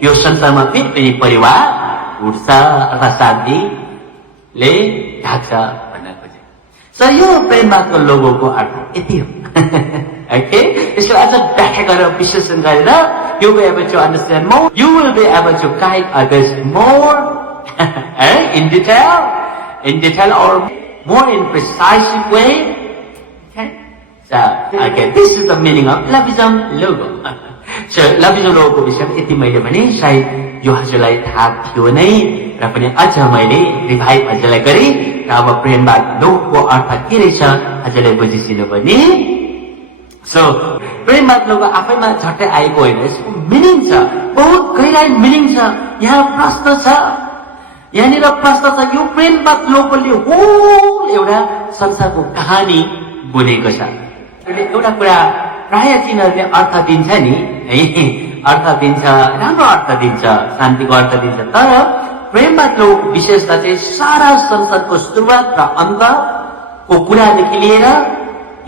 यो संसारमा फेरि पनि परिवार उठ्छ अथवा शान्तिले ढाक्छ भन्न खोजे। सो यो प्रेम भावको लोगोको अर्थ यति हो। Okay? यसको अझ व्याख्या गरेर विश्लेषण गरेर you will be able to understand more. You will be able to guide others more in detail or more in precise way. Okay? So, okay, this is the meaning of Loveism logo. So, Loveism logo को विषयमा यति मैले भने सायद यो हजुरलाई थाहा थियो नै, र पनि अझ मैले रिभाइभ हजुरलाई गरेँ र अब प्रेमवाद लोगोको अर्थ के रहेछ हजुरलाई बुझिसिनु पनि। सो प्रेमवाद लोगो आफैमा झट्टै आएको होइन, यसको मिनिङ छ, बहुत गहिराई मिनिङ छ। यहाँ प्रश्न छ, यहाँनिर प्रश्न छ, यो प्रेमवाद लोगोले होल एउटा संसारको कहानी बुनेको छ। एउटा कुरा प्राय तिनीहरूले अर्थ दिन्छ नि है, अर्थ दिन्छ, राम्रो अर्थ दिन्छ, शान्तिको अर्थ दिन्छ, तर प्रेमवाद लोग विशेषता चाहिँ सारा संसारको सुरुवात र अन्तको कुरादेखि लिएर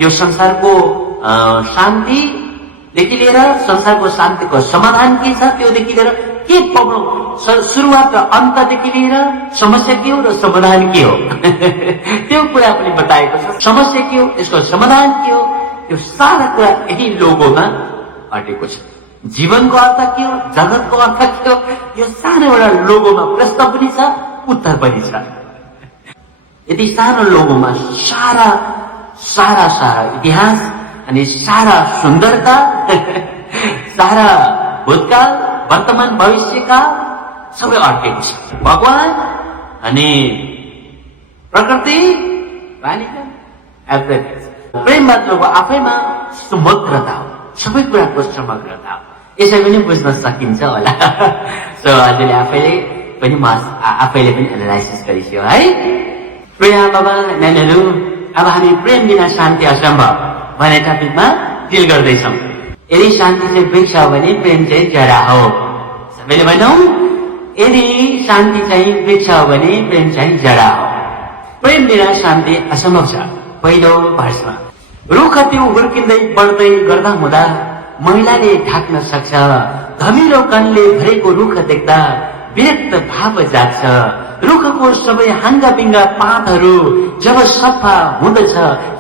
यो संसारको शान्तिदेखि लिएर संसारको शान्तिको समाधान के छ त्योदेखि लिएर के प्रब्लम, सुरुवात र अन्तदेखि लिएर समस्या के हो र समाधान के हो त्यो कुरा पनि बताएको छ। समस्या के हो, यसको समाधान के हो, यो सारा कुरा यही लोगोमा अटेको छ। जीवनको अर्थ के हो, जगतको अर्थ के हो, यो सानो एउटा लोगोमा प्रश्न पनि छ, उत्तर पनि छ। यति सानो लोगोमा सारा सारा सारा इतिहास अनि सारा सुन्दरता सारा भूतकाल वर्तमान भविष्यका सबै अड्केको छ। भगवान अनि प्रकृति प्रेम मात्रको आफैमा समग्रता हो, सबै कुराको समग्रता हो। यसै पनि बुझ्न सकिन्छ होला। सो हजुरले आफैले पनि एनालाइसिस गरिसक्यो है। प्रिय बाबा नानीहरू, अब हामी प्रेम बिना शान्ति असम्भव भन्ने टपिकमा डिल गर्दैछौँ। यदि शान्ति चाहिँ वृक्ष हो भने प्रेम चाहिँ जरा हो। सबैले भनौँ, यदि शान्ति चाहिँ वृक्ष हो भने प्रेम चाहिँ जरा हो। प्रेम बिना शान्ति असम्भव छ। पहिलो भर्समा रुख त्यो हुर्किँदै बढ्दै गर्दा हुँदा महिलाले ढाक्न सक्छ, धमिलो कणले भरेको रुख देख्दा विरक्त भाव जाग्छ। रुखको सबै हाङ्गाबिङ्गा पातहरू जब सफा हुँदछ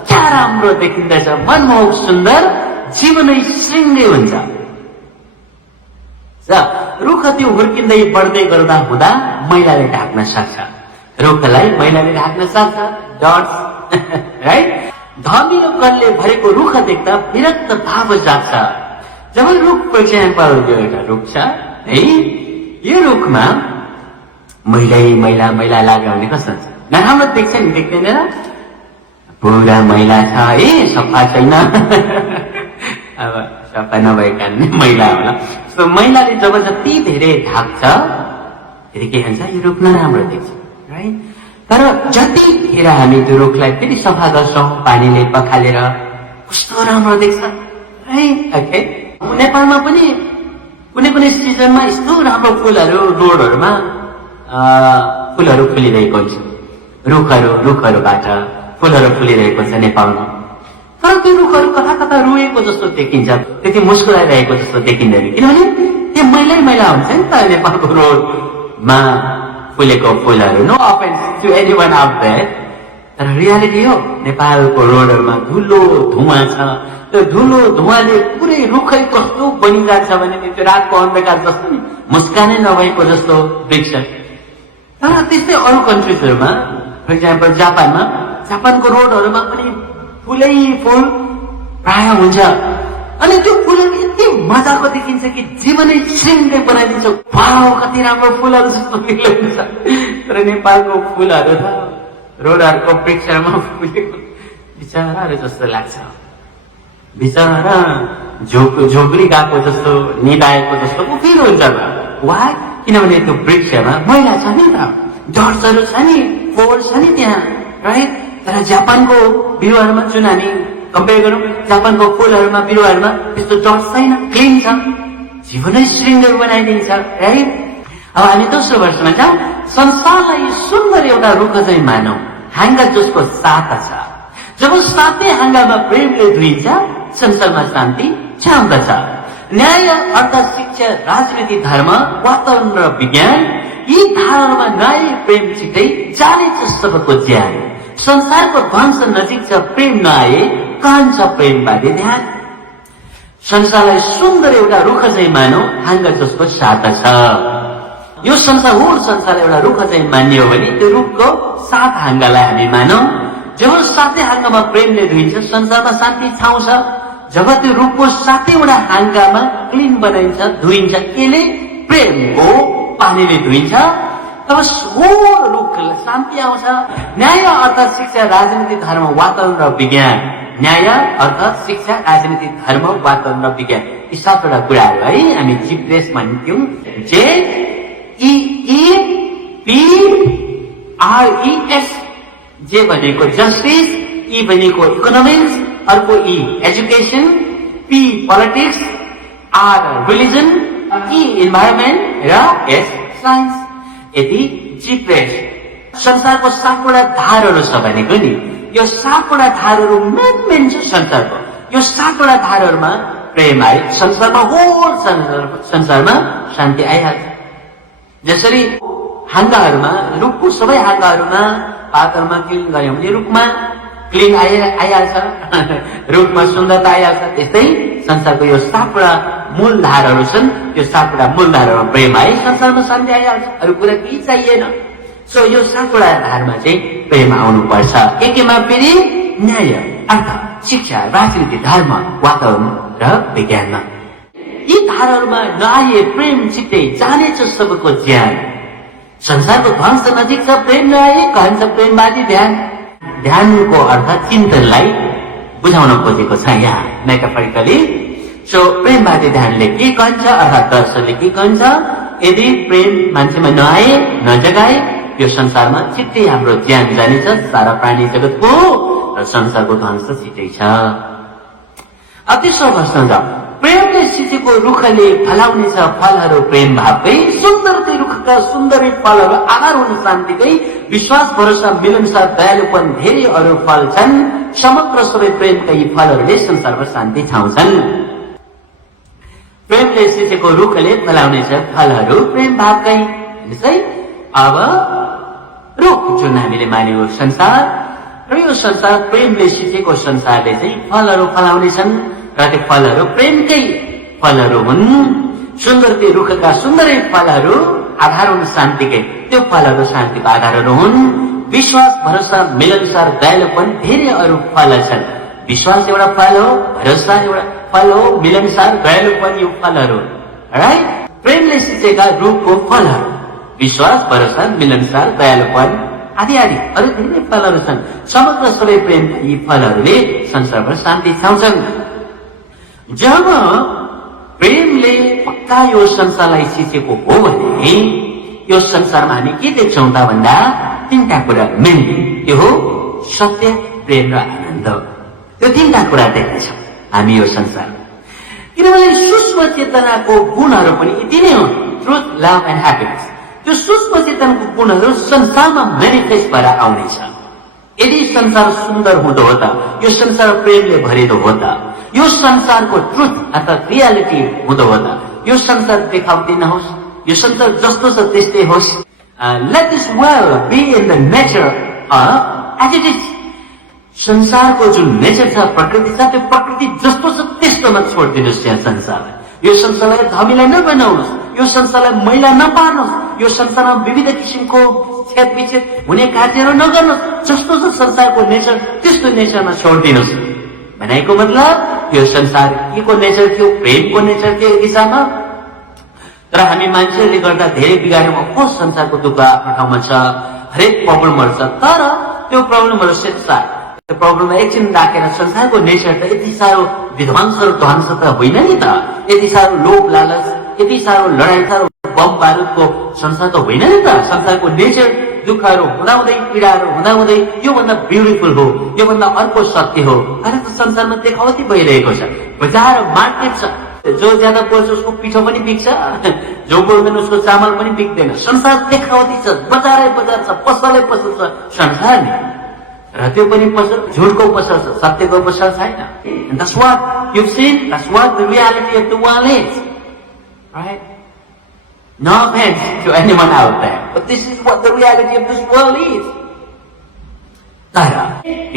क्या राम्रो देखिँदछ, मनमोहक सुन्दर जीवनै श्रृङ्गै हुन्छ। रुख त्यो हुर्किँदै बढ्दै गर्दा हुँदा महिलाले ढाक्न सक्छ, रुखलाई महिलाले ढाक्न सक्छ। Dots right. धमिलो कणले भरेको रुख देख्दा विरक्त भाव जाग्छ। जब रुख फर एक्जाम्पल एउटा रुख छ है, यो रुखमा मैला लाग्यो भने कस्तो हुन्छ? नराम्रो देख्छ नि, देख्दैन र? पुरा मैला छ है, सफा छैन। अब सफा नभएको कारणले मैला होला। सो मैलाले जब जति धेरै ढाक्छ फेरि के हुन्छ? यो रुख नराम्रो देख्छ, राइट? तर जतिखेर हामी त्यो रुखलाई फेरि सफा गर्छौँ पानीले पखालेर, कस्तो राम्रो देख्छ, राइट? ओके। नेपालमा पनि कुनै कुनै सिजनमा यस्तो राम्रो फुलहरू रोडहरूमा फुलहरू फुलिरहेको हुन्छ। रुखहरूबाट फुलहरू फुलिरहेको छ नेपालमा। तर त्यो रुखहरू कता कता रोएको जस्तो देखिन्छ, त्यति मुस्कुराइरहेको जस्तो देखिँदैन, किनभने त्यो मैला हुन्छ नि त नेपालको रोडमा फुलेको फुलहरू। No offence to anyone out there, तर रियालिटी हो नेपालको रोडहरूमा धुलो धुवा छ। त्यो धुलो धुवाले पुरै रुखै कस्तो बनिरहेको छ भने त्यो रातको अन्धकार जस्तो नि, मुस्कानै नभएको जस्तो देख्छ। तर त्यस्तै अरू कन्ट्रिजहरूमा, फर इक्जाम्पल जापानको रोडहरूमा पनि फुलै फुल प्राय हुन्छ। अनि त्यो फुलहरू यति मजाको देखिन्छ कि जीवनै श्रृङ्गै बनाइदिन्छ। वाउ, कति राम्रो फुलहरू जस्तो फिल हुन्छ। तर नेपालको फुलहरू त रोडहरूको वृक्षमा फुलेको बिचराहरू जस्तो लाग्छ। बिचरा झोक्री गएको जस्तो, निदाएको जस्तो फिल हुन्छ। वाइ? किनभने त्यो वृक्षमा मैला छ नि त, डट्सहरू छ नि, फोहोर छ नि त्यहाँ, राइट? तर जापानको बिरुवाहरूमा जुन हामी कम्पेयर गरौँ, जापानको फुलहरूमा बिरुवाहरूमा त्यस्तो डट्स छैन, क्लिन छ, जीवनै श्रृङ्गै बनाइदिन्छ, राइट? अब हामी दोस्रो वर्षमा जाउँ। संसारलाई सुन्दर एउटा रुख चाहिँ मानौ, हाँगा जसको साता छ। जब सातै हाँगामा प्रेमले धुइन्छ, संसारमा शान्ति छाउँदछ। न्याय, अर्थ, शिक्षा, राजनीति, धर्म, वातावरण र विज्ञान, यी धाराहरूमा न्याय प्रेम छिट्टै जानेछ सबको ज्यान। संसारको ध्वंस नजिक छ प्रेम नआए, कान्छ प्रेमबारे ध्यान। संसारलाई सुन्दर एउटा रुख चाहिँ मानौ, हाँगा जसको साता छ। यो संसार एउटा रुख चाहिँ मान्ने हो भने त्यो रुखको सात हाँगालाई हामी मानौ। जब सातै हाँगामा प्रेमले धुइन्छ, संसारमा शान्ति छाउँछ। जब त्यो रुखको सातैवटा हाँगामा क्लिन बनाइन्छ, धुइन्छ, केले? प्रेमको पानीले धुइन्छ, तब रुखलाई शान्ति आउँछ। न्याय, अर्थ, शिक्षा, राजनीति, धर्म, वातावरण र विज्ञान। न्याय, अर्थ, शिक्षा, राजनीति, धर्म, वातावरण र विज्ञान, यी सातवटा कुराहरू है हामी जिप्रेस भन्थ्यौँ। JEPRES। जे भनेको जस्टिस, ई भनेको इकोनोमिक्स, अर्को E education, P politics, R religion, E environment र एस साइन्स। यदि जिप्रेस संसारको सातवटा धारहरू छ भनेको नि, यो सातवटा धारहरू मेन छ संसारको। यो सातवटा धारहरूमा प्रेम आए, संसारमा होल संसारमा शान्ति आइहाल्छ। जसरी हाँगाहरूमा, रुखको सबै हाँगाहरूमा पातहरूमा क्लिन गऱ्यौँ भने रुखमा क्लिन आइहाल्छ, रुखमा सुन्दरता आइहाल्छ। त्यस्तै संसारको यो सातवटा मूल धारहरू छन्, त्यो सातवटा मूल धारहरूमा प्रेम आए संसारमा शान्ति आइहाल्छ। अरू कुरा केही चाहिएन। सो यो सातवटा आधारमा चाहिँ प्रेम आउनुपर्छ। केमा फेरि न्याय, अर्थ, शिक्षा, राजनीति, धर्म, वातावरण र विज्ञानमा। यी धारहरूमा नआए प्रेम छिट्टै जानेछ सबको ज्यान। संसारको ध्वंस नजिक छ प्रेम नआए, कहन्छ प्रेमवादी ध्यान। ध्यानको अर्थ चिन्तनलाई बुझाउन खोजेको छ यहाँ मेटाफोरिकली। सो प्रेमवादी ध्यानले के कहन्छ अर्थात् दर्शनले के कहन्छ, यदि प्रेम मान्छेमा नआए नजगाए यो संसारमा छिट्टै हाम्रो ज्यान जानेछ, सारा प्राणी जगतको र संसारको ध्वंस छिट्टै छ। तेस्रो प्रश्न छ, प्रेमले सिचेको रुखले फलाउनेछ फलहरू प्रेम भावकै, सुन्दरकै रुखका सुन्दरै फलहरू आधार हुनु शान्तिकै, विश्वास भरोसा मिलनसार दयालुपन धेरै अरू फल छन्, समग्र सबै प्रेमका यी फलहरूले संसारमा शान्ति छाउँछन्। प्रेमले सिचेको रुखले फलाउनेछ फलहरू प्रेम भावकै। अब रुख जुन हामीले मानेको संसार र यो संसार प्रेमले सिचेको संसारले चाहिँ फलहरू फलाउनेछन् र त्यो फलहरू प्रेमकै फलहरू हुन्। सुन्दरकै रुखका सुन्दरै फलहरू आधार हुन् शान्तिकै, त्यो फलहरू शान्तिको आधारहरू हुन्। विश्वास भरोसा मिलनसार दयालुपन धेरै अरू फल छन्। विश्वास एउटा फल हो, भरोसा एउटा फल हो, मिलनसार दयालुपन यो फलहरू। राइट, प्रेमले सिचेका रुखको फलहरू विश्वास भरोसा मिलनसार दयालुपन आदि आदि अरू धेरै फलहरू छन्। समग्र सबै प्रेम यी फलहरूले संसारमा शान्ति छाउँछन्। जब प्रेमले पक्का यो संसारलाई सिचेको हो भने यो संसारमा हामी के देख्छौँ त भन्दा तीनटा कुरा मेनली, त्यो हो सत्य, प्रेम र आनन्द। यो तीनटा कुरा देख्छौँ हामी यो संसारमा, किनभने सूक्ष्म चेतनाको गुणहरू पनि यति नै हुन्, ट्रुथ, लभ एन्ड ह्याप्पिनेस। त्यो सूक्ष्म चेतनाको गुणहरू संसारमा मेनिफेस्ट भएर आउनेछ। यदि संसार सुन्दर हुँदो हो त, यो संसार प्रेमले भरिदो हो त, यो संसारको ट्रुथ अर्थात् रियालिटी हुँदो हो त, यो संसार देखाउँदै नहोस्, यो संसार जस्तो छ त्यस्तै होस्। Let this world be in the nature as it is. संसारको जुन नेचर छ, प्रकृति छ, त्यो प्रकृति जस्तो छ त्यस्तोमा छोडिदिनुहोस् यहाँ संसारलाई। यो संसारलाई धमिला नबनाउनुहोस्, यो संसारलाई मैला नपार्नुहोस्, यो संसारमा विविध किसिमको छेदविच्छेद हुने कार्यहरू नगर्नुहोस्। जस्तो छ संसारको नेचर त्यस्तो नेचरमा छोडिदिनुहोस्। भनेको मतलब यो संसार के को नेचर थियो, प्रेमको नेचर थियो एक दिशामा। तर हामी मान्छेहरूले गर्दा धेरै बिगारेमा को संसारको दुःख आफ्नो ठाउँमा छ, हरेक प्रब्लमहरू छ। तर त्यो प्रब्लमहरू संसार त्यो प्रब्लमलाई एकछिन राखेर संसारको नेचर त यति साह्रो विध्वंस र ध्वंस त होइन नि त, यति साह्रो लोभ लालच, यति साह्रो लडाइँ, साह्रो बम बारुदको संसार त होइन नि त। संसारको नेचर दुःखहरू हुँदाहुँदै, पीडाहरू हुँदाहुँदै योभन्दा ब्युटिफुल हो, योभन्दा अर्को सत्य हो। अहिले त संसारमा देखावटी भइरहेको छ, बजार मार्केट छ, जो ज्यादा बोल्छ उसको पिठो पनि बिक्छ, जो बोल्दैन उसको चामल पनि बिक्दैन। संसार देखावटी छ, बजारै बजार छ, पसलै पसल छ संसार नि। र त्यो पनि पसल झुटको पसल छ, सत्यको पसल छैन। That's what you've seen, that's what the reality of the world is. Right? No offense to anyone out there, but this is what the reality of this world is. तर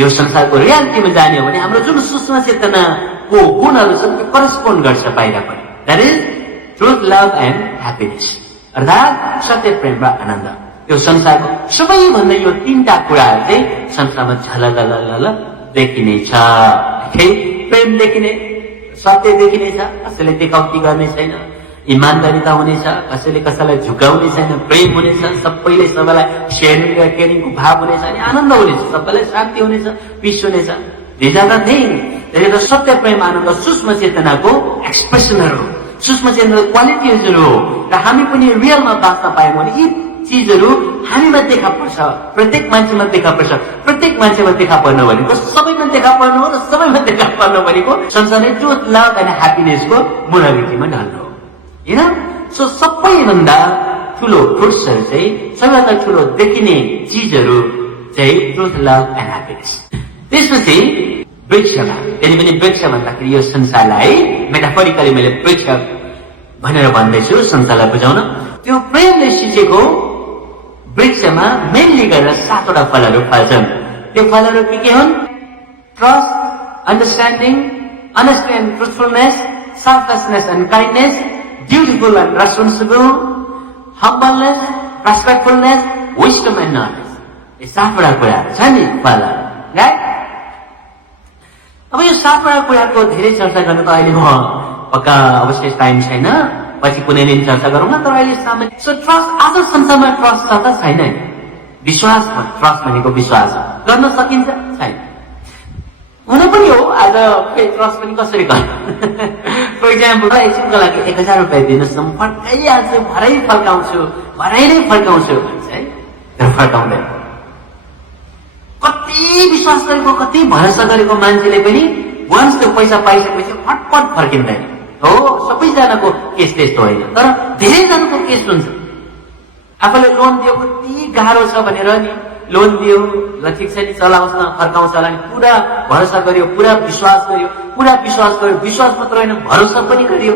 यो संसारको रियालिटीमा जाने हो भने हाम्रो जुन सूक्ष्म चेतनाको गुणहरू छन् त्यो करेस्पोन्ड गर्छ बाहिर पनि। That is truth, love and happiness, अर्थात् सत्य, प्रेम र आनन्द। यो संसारको सबैभन्दा यो तीनटा कुराहरू चाहिँ संसारमा झलललल देखिने छ। प्रेम देखिने, सत्य देखिने छ, कसैले देखाउटी गर्ने छैन, इमान्दारिता हुनेछ, कसैले कसैलाई झुकाउने छैन, प्रेम हुनेछ, सबैले सबैलाई सेयरिङ र केयरिङको भाव हुनेछ, अनि आनन्द हुनेछ, सबैलाई शान्ति हुनेछ, पिस हुनेछ। These are the things. त्यसैले सत्य, प्रेम, आनन्द सूक्ष्म चेतनाको एक्सप्रेसनहरू हो, सूक्ष्म चेतनाको क्वालिटिजहरू हो। र हामी पनि रियलमा बाँच्न पायौँ भने यी चिजहरू हामीमा देखा पर्छ, प्रत्येक मान्छेमा देखा पर्छ। प्रत्येक मान्छेमा देखा पर्नु भनेको सबैमा देखा पर्नु हो, र सबैमा देखा पर्नु भनेको संसारले ट्रुथ, लभ एन्ड ह्याप्पिनेसको मोरालिटीमा ढल्नु हो। होइन? सो सबैभन्दा ठुलो फ्रुट्सहरू चाहिँ, सबैभन्दा ठुलो देखिने चिजहरू चाहिँ ट्रुथ, लभ एन्ड ह्याप्पिनेस। त्यसपछि वृक्षमा, यदि पनि वृक्ष भन्दाखेरि यो संसारलाई मेटाफोरिकली मैले वृक्ष भनेर भन्दैछु संसारलाई बुझाउन। त्यो प्रेमले सिचेको वृक्षमा मेनली गरेर 7वटा फलहरू फल्छन्। त्यो फलहरू के हुन्? Trust, understanding, honesty and truthfulness, selflessness and kindness, dutiful and responsible, humbleness, respectfulness, wisdom and knowledge. यो 7 वटा कुराहरू छ नि फल, राइट? अब यो 7 वटा कुराको धेरै चर्चा गर्न त अहिले म पक्का अवश्य टाइम छैन, पछि कुनै दिन चर्चा गरौँला। तर अहिले सामान्य सो ट्रस्ट, आज संसारमा ट्रस्ट छ त छैन? विश्वास, ट्रस्ट भनेको विश्वास गर्न सकिन्छ छैन? हुन पनि हो, आज ट्रस्ट पनि कसरी गर्नु? फर इक्जाम्पल एकछिनको लागि 1000 रुपियाँ दिनुहोस् न, म फर्काइहाल्छु, भरै फर्काउँछु, भरै नै फर्काउँछु भन्छ है, तर फर्काउँदैन। कति विश्वास गरेको, कति भरोसा गरेको मान्छेले पनि वन्स त्यो पैसा पाइसकेपछि फटफट फर्किँदैन। हो, सबैजनाको केस त्यस्तो होइन, तर धेरैजनाको केस हुन्छ। आफूले लोन दियो, कति गाह्रो छ भनेर नि लोन दियो, ल ठिक छ नि चलाउँछ न, फर्काउँछ होला नि, पुरा भरोसा गर्यो, पुरा विश्वास गर्यो, विश्वास मात्र होइन भरोसा पनि गरियो,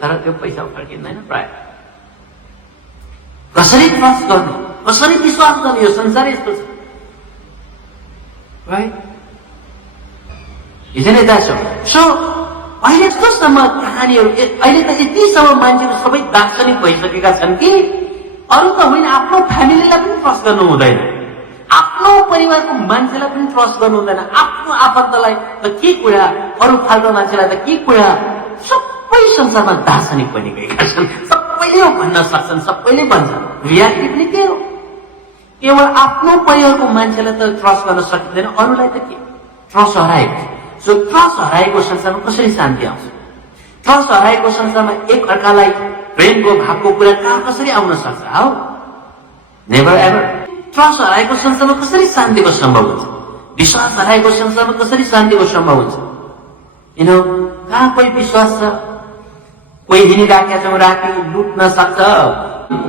तर त्यो पैसा फर्किँदैन प्राय। कसरी ट्रस्ट गर्नु, कसरी विश्वास गर्नु? यो संसार यस्तो छ, right? Isn't it that so? So, अहिले कस्तोसम्म कहानीहरू, अहिले त यतिसम्म मान्छेहरू सबै दार्शनिक भइसकेका छन् कि अरू त होइन, आफ्नो फ्यामिलीलाई पनि ट्रस्ट गर्नु हुँदैन, आफ्नो परिवारको मान्छेलाई पनि ट्रस्ट गर्नु हुँदैन, आफ्नो आफन्तलाई त के कुरा, अरू फाल्टो मान्छेलाई त के कुरा। सबै संसारमा दार्शनिक बनिगएका छन्, सबैले भन्न सक्छन्, सबैले भन्छन्। रियालिटी पनि के हो? केवल आफ्नो परिवारको मान्छेलाई त ट्रस्ट गर्न सकिँदैन, अरूलाई त के? ट्रस्ट हराएको। सो ट्रस्ट हराएको संसारमा कसरी शान्ति आउँछ? ट्रस्ट हराएको संसारमा एक अर्कालाई प्रेमको भावको कुरा कहाँ कसरी आउन सक्छ? हाउ? Never ever. ट्रस्ट हराएको संसारमा कसरी शान्तिको सम्भव हुन्छ? विश्वास हराएको संसारमा कसरी शान्तिको सम्भव हुन्छ? यु नो, कहाँ कोही विश्वास छ? कोही हिँडिराखेका छौँ, राति लुट्न सक्छ,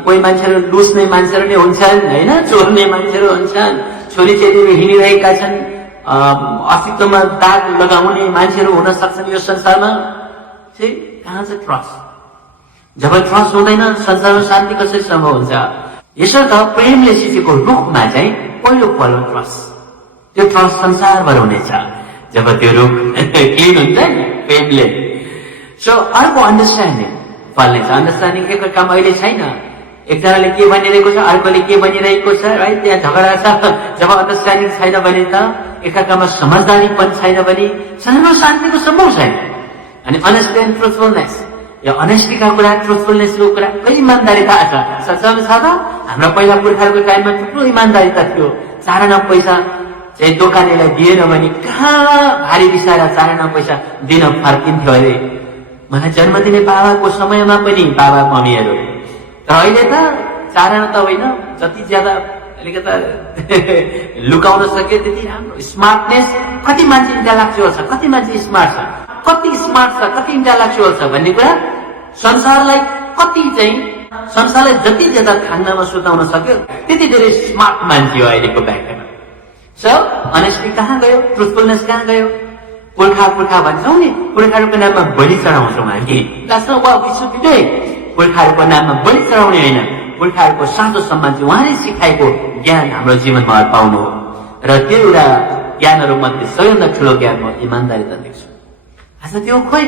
कोही मान्छेहरू लुस्ने मान्छेहरू नै हुन्छन् होइन, चोर्ने मान्छेहरू हुन्छन्, छोरीचेलीहरू हिँडिरहेका छन्, अस्तित्वमा दाग लगाउने मान्छेहरू हुन सक्छन् यो संसारमा। चाहिँ कहाँ छ ट्रस्ट? जब ट्रस्ट हुँदैन संसारमा शान्ति कसरी सम्भव हुन्छ? यसर्थ प्रेमले सिकेको रुखमा चाहिँ पहिलो फल हो ट्रस्ट। त्यो ट्रस्ट संसारभर हुनेछ जब त्यो रुख क्लिन हुन्छ नि प्रेमले। सो अर्को अन्डरस्ट्यान्डिङ फल्नेछ। अन्डरस्ट्यान्डिङ एकअर्कामा अहिले छैन, एकजनाले के भनिरहेको छ, अर्कोले के भनिरहेको छ, राइट? त्यहाँ झगडा छ। जब अन्डरस्ट्यान्डिङ छैन भने त, एकअर्कामा समझदारीपन छैन भने संसारमा शान्तिको सम्भव छैन। अनि अनेस्टी एन्ड ट्रुथफुलनेस, यो अनेस्टीका कुरा, ट्रुथफुलनेसको कुरा, कहिले इमान्दारिता छ संसारमा छ त? हाम्रो पहिला पुर्खाहरूको टाइममा थुप्रो इमान्दारिता थियो। 4 आना पैसा चाहिँ दोकानेलाई दिएन भने कहाँ भारी बिसाएर 4 आना पैसा दिन फर्किन्थ्यो अरे। मलाई जन्म दिने बाबाको समयमा पनि बाबा मम्मीहरू, तर अहिले त 4 आना त होइन, जति ज्यादा अलिकता लुकाउन सक्यो त्यति राम्रो। स्मार्टनेस, कति मान्छे इन्टेलेक्चुअल छ, कति मान्छे स्मार्ट छ, कति स्मार्ट छ, कति इन्टेलेक्चुअल छ भन्ने कुरा संसारलाई कति चाहिँ संसारलाई जति ज्यादा खानामा सुताउन सक्यो त्यति धेरै स्मार्ट मान्छे हो अहिलेको ब्याकमा। सो अनेस्टी कहाँ गयो? ट्रुथफुलनेस कहाँ गयो? पुर्खा भन्छौँ नि, पुर्खाहरूको नाममा बलि चढाउँछौँ हामी। पुर्खाहरूको नाममा बलि चढाउने होइन, पुर्खाहरूको साँचो सम्मान चाहिँ उहाँले सिकाएको ज्ञान हाम्रो जीवनमा पाउनु हो। र त्यो एउटा ज्ञानहरू मध्ये सबैभन्दा ठुलो ज्ञान म इमान्दारिता देख्छु। आज त्यो खोइ।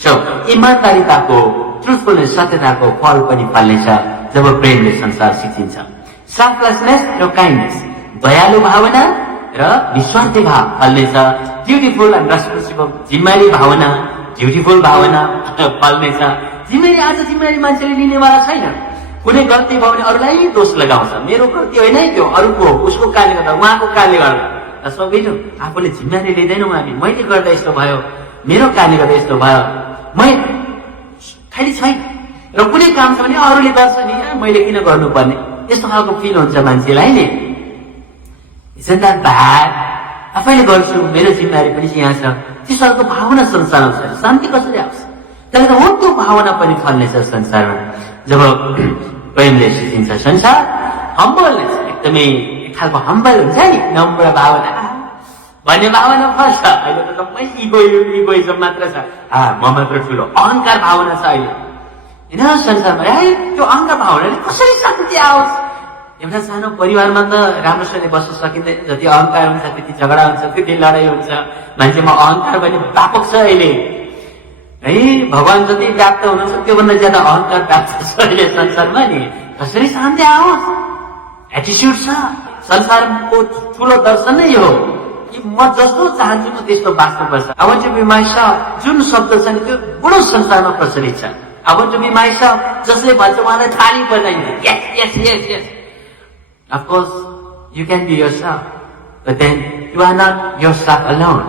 सो इमान्दारिताको, ट्रुथफुलनेस, सत्यताको फल पनि फल्नेछ जब प्रेमले संसार सिचिन्छ। सेल्फलेसनेस र काइन्डनेस, दयालु भावना र निस्वार्थी भाव फल्नेछ। ड्युटीफुल एन्ड रेस्पोन्सिबल, जिम्मेवारी भावना, ड्युटीफुल भावना फल्नेछ। जिम्मेवारी, आज जिम्मेवारी मान्छेले लिनेवाला छैन। कुनै गल्ती भयो भने अरूलाई दोष लगाउँछ, मेरो गल्ती होइन है त्यो, अरूको, उसको कारणले गर्दा, उहाँको कारणले गर्दा। सबैले आफूले जिम्मेवारी लिँदैनौँ हामी, मैले गर्दा यस्तो भयो, मेरो कारणले गर्दा यस्तो भयो, मै खालि छैन। र कुनै काम छ भने अरूले गर्छ नि, मैले किन गर्नुपर्ने, यस्तो खालको फिल हुन्छ मान्छेलाई नि। Isn't that bad? आफैले गर्छु, मेरो जिम्मेवारी पनि यहाँ छ, त्यस्तो खालको भावना संसारमा छ। शान्ति कसरी आउँछ? त्यसले हो त्यो भावना पनि फल्नेछ संसारमा जब प्रेमले सिचिन्छ। संसार हम्बलनेस, एकदमै एक खालको हम्बल हुन्छ नि, नम्र भावना भन्ने भावना फल्छ। अहिले त सबै इगोइजम मात्र छ, म मात्र ठुलो, अहङ्कार भावना छ अहिले होइन संसारमा। त्यो अहङ्कार भावनाले कसरी शान्ति आओस्? एउटा सानो परिवारमा त राम्रोसँगले बस्न सकिँदैन, जति अहङ्कार हुन्छ त्यति झगडा हुन्छ, त्यति लडाइँ हुन्छ। मान्छेमा अहङ्कार पनि व्यापक छ अहिले है। भगवान जति व्याप्त हुनुहुन्छ त्योभन्दा ज्यादा अहङ्कार व्याप्त छ अहिले संसारमा नि। कसरी शान्ति आओस्? एटिट्युड छ। संसारको ठूलो दर्शन नै हो कि म जस्तो चाहन्छु म त्यस्तो बाँच्नुपर्छ। I want to be myself जुन शब्द छ नि त्यो बडो संसारमा प्रचलित छ। I want to be myself जसले भन्छ उहाँलाई थाली बजाइन्छ। Yes yes yes yes of course you can be yourself but then you are not yourself alone.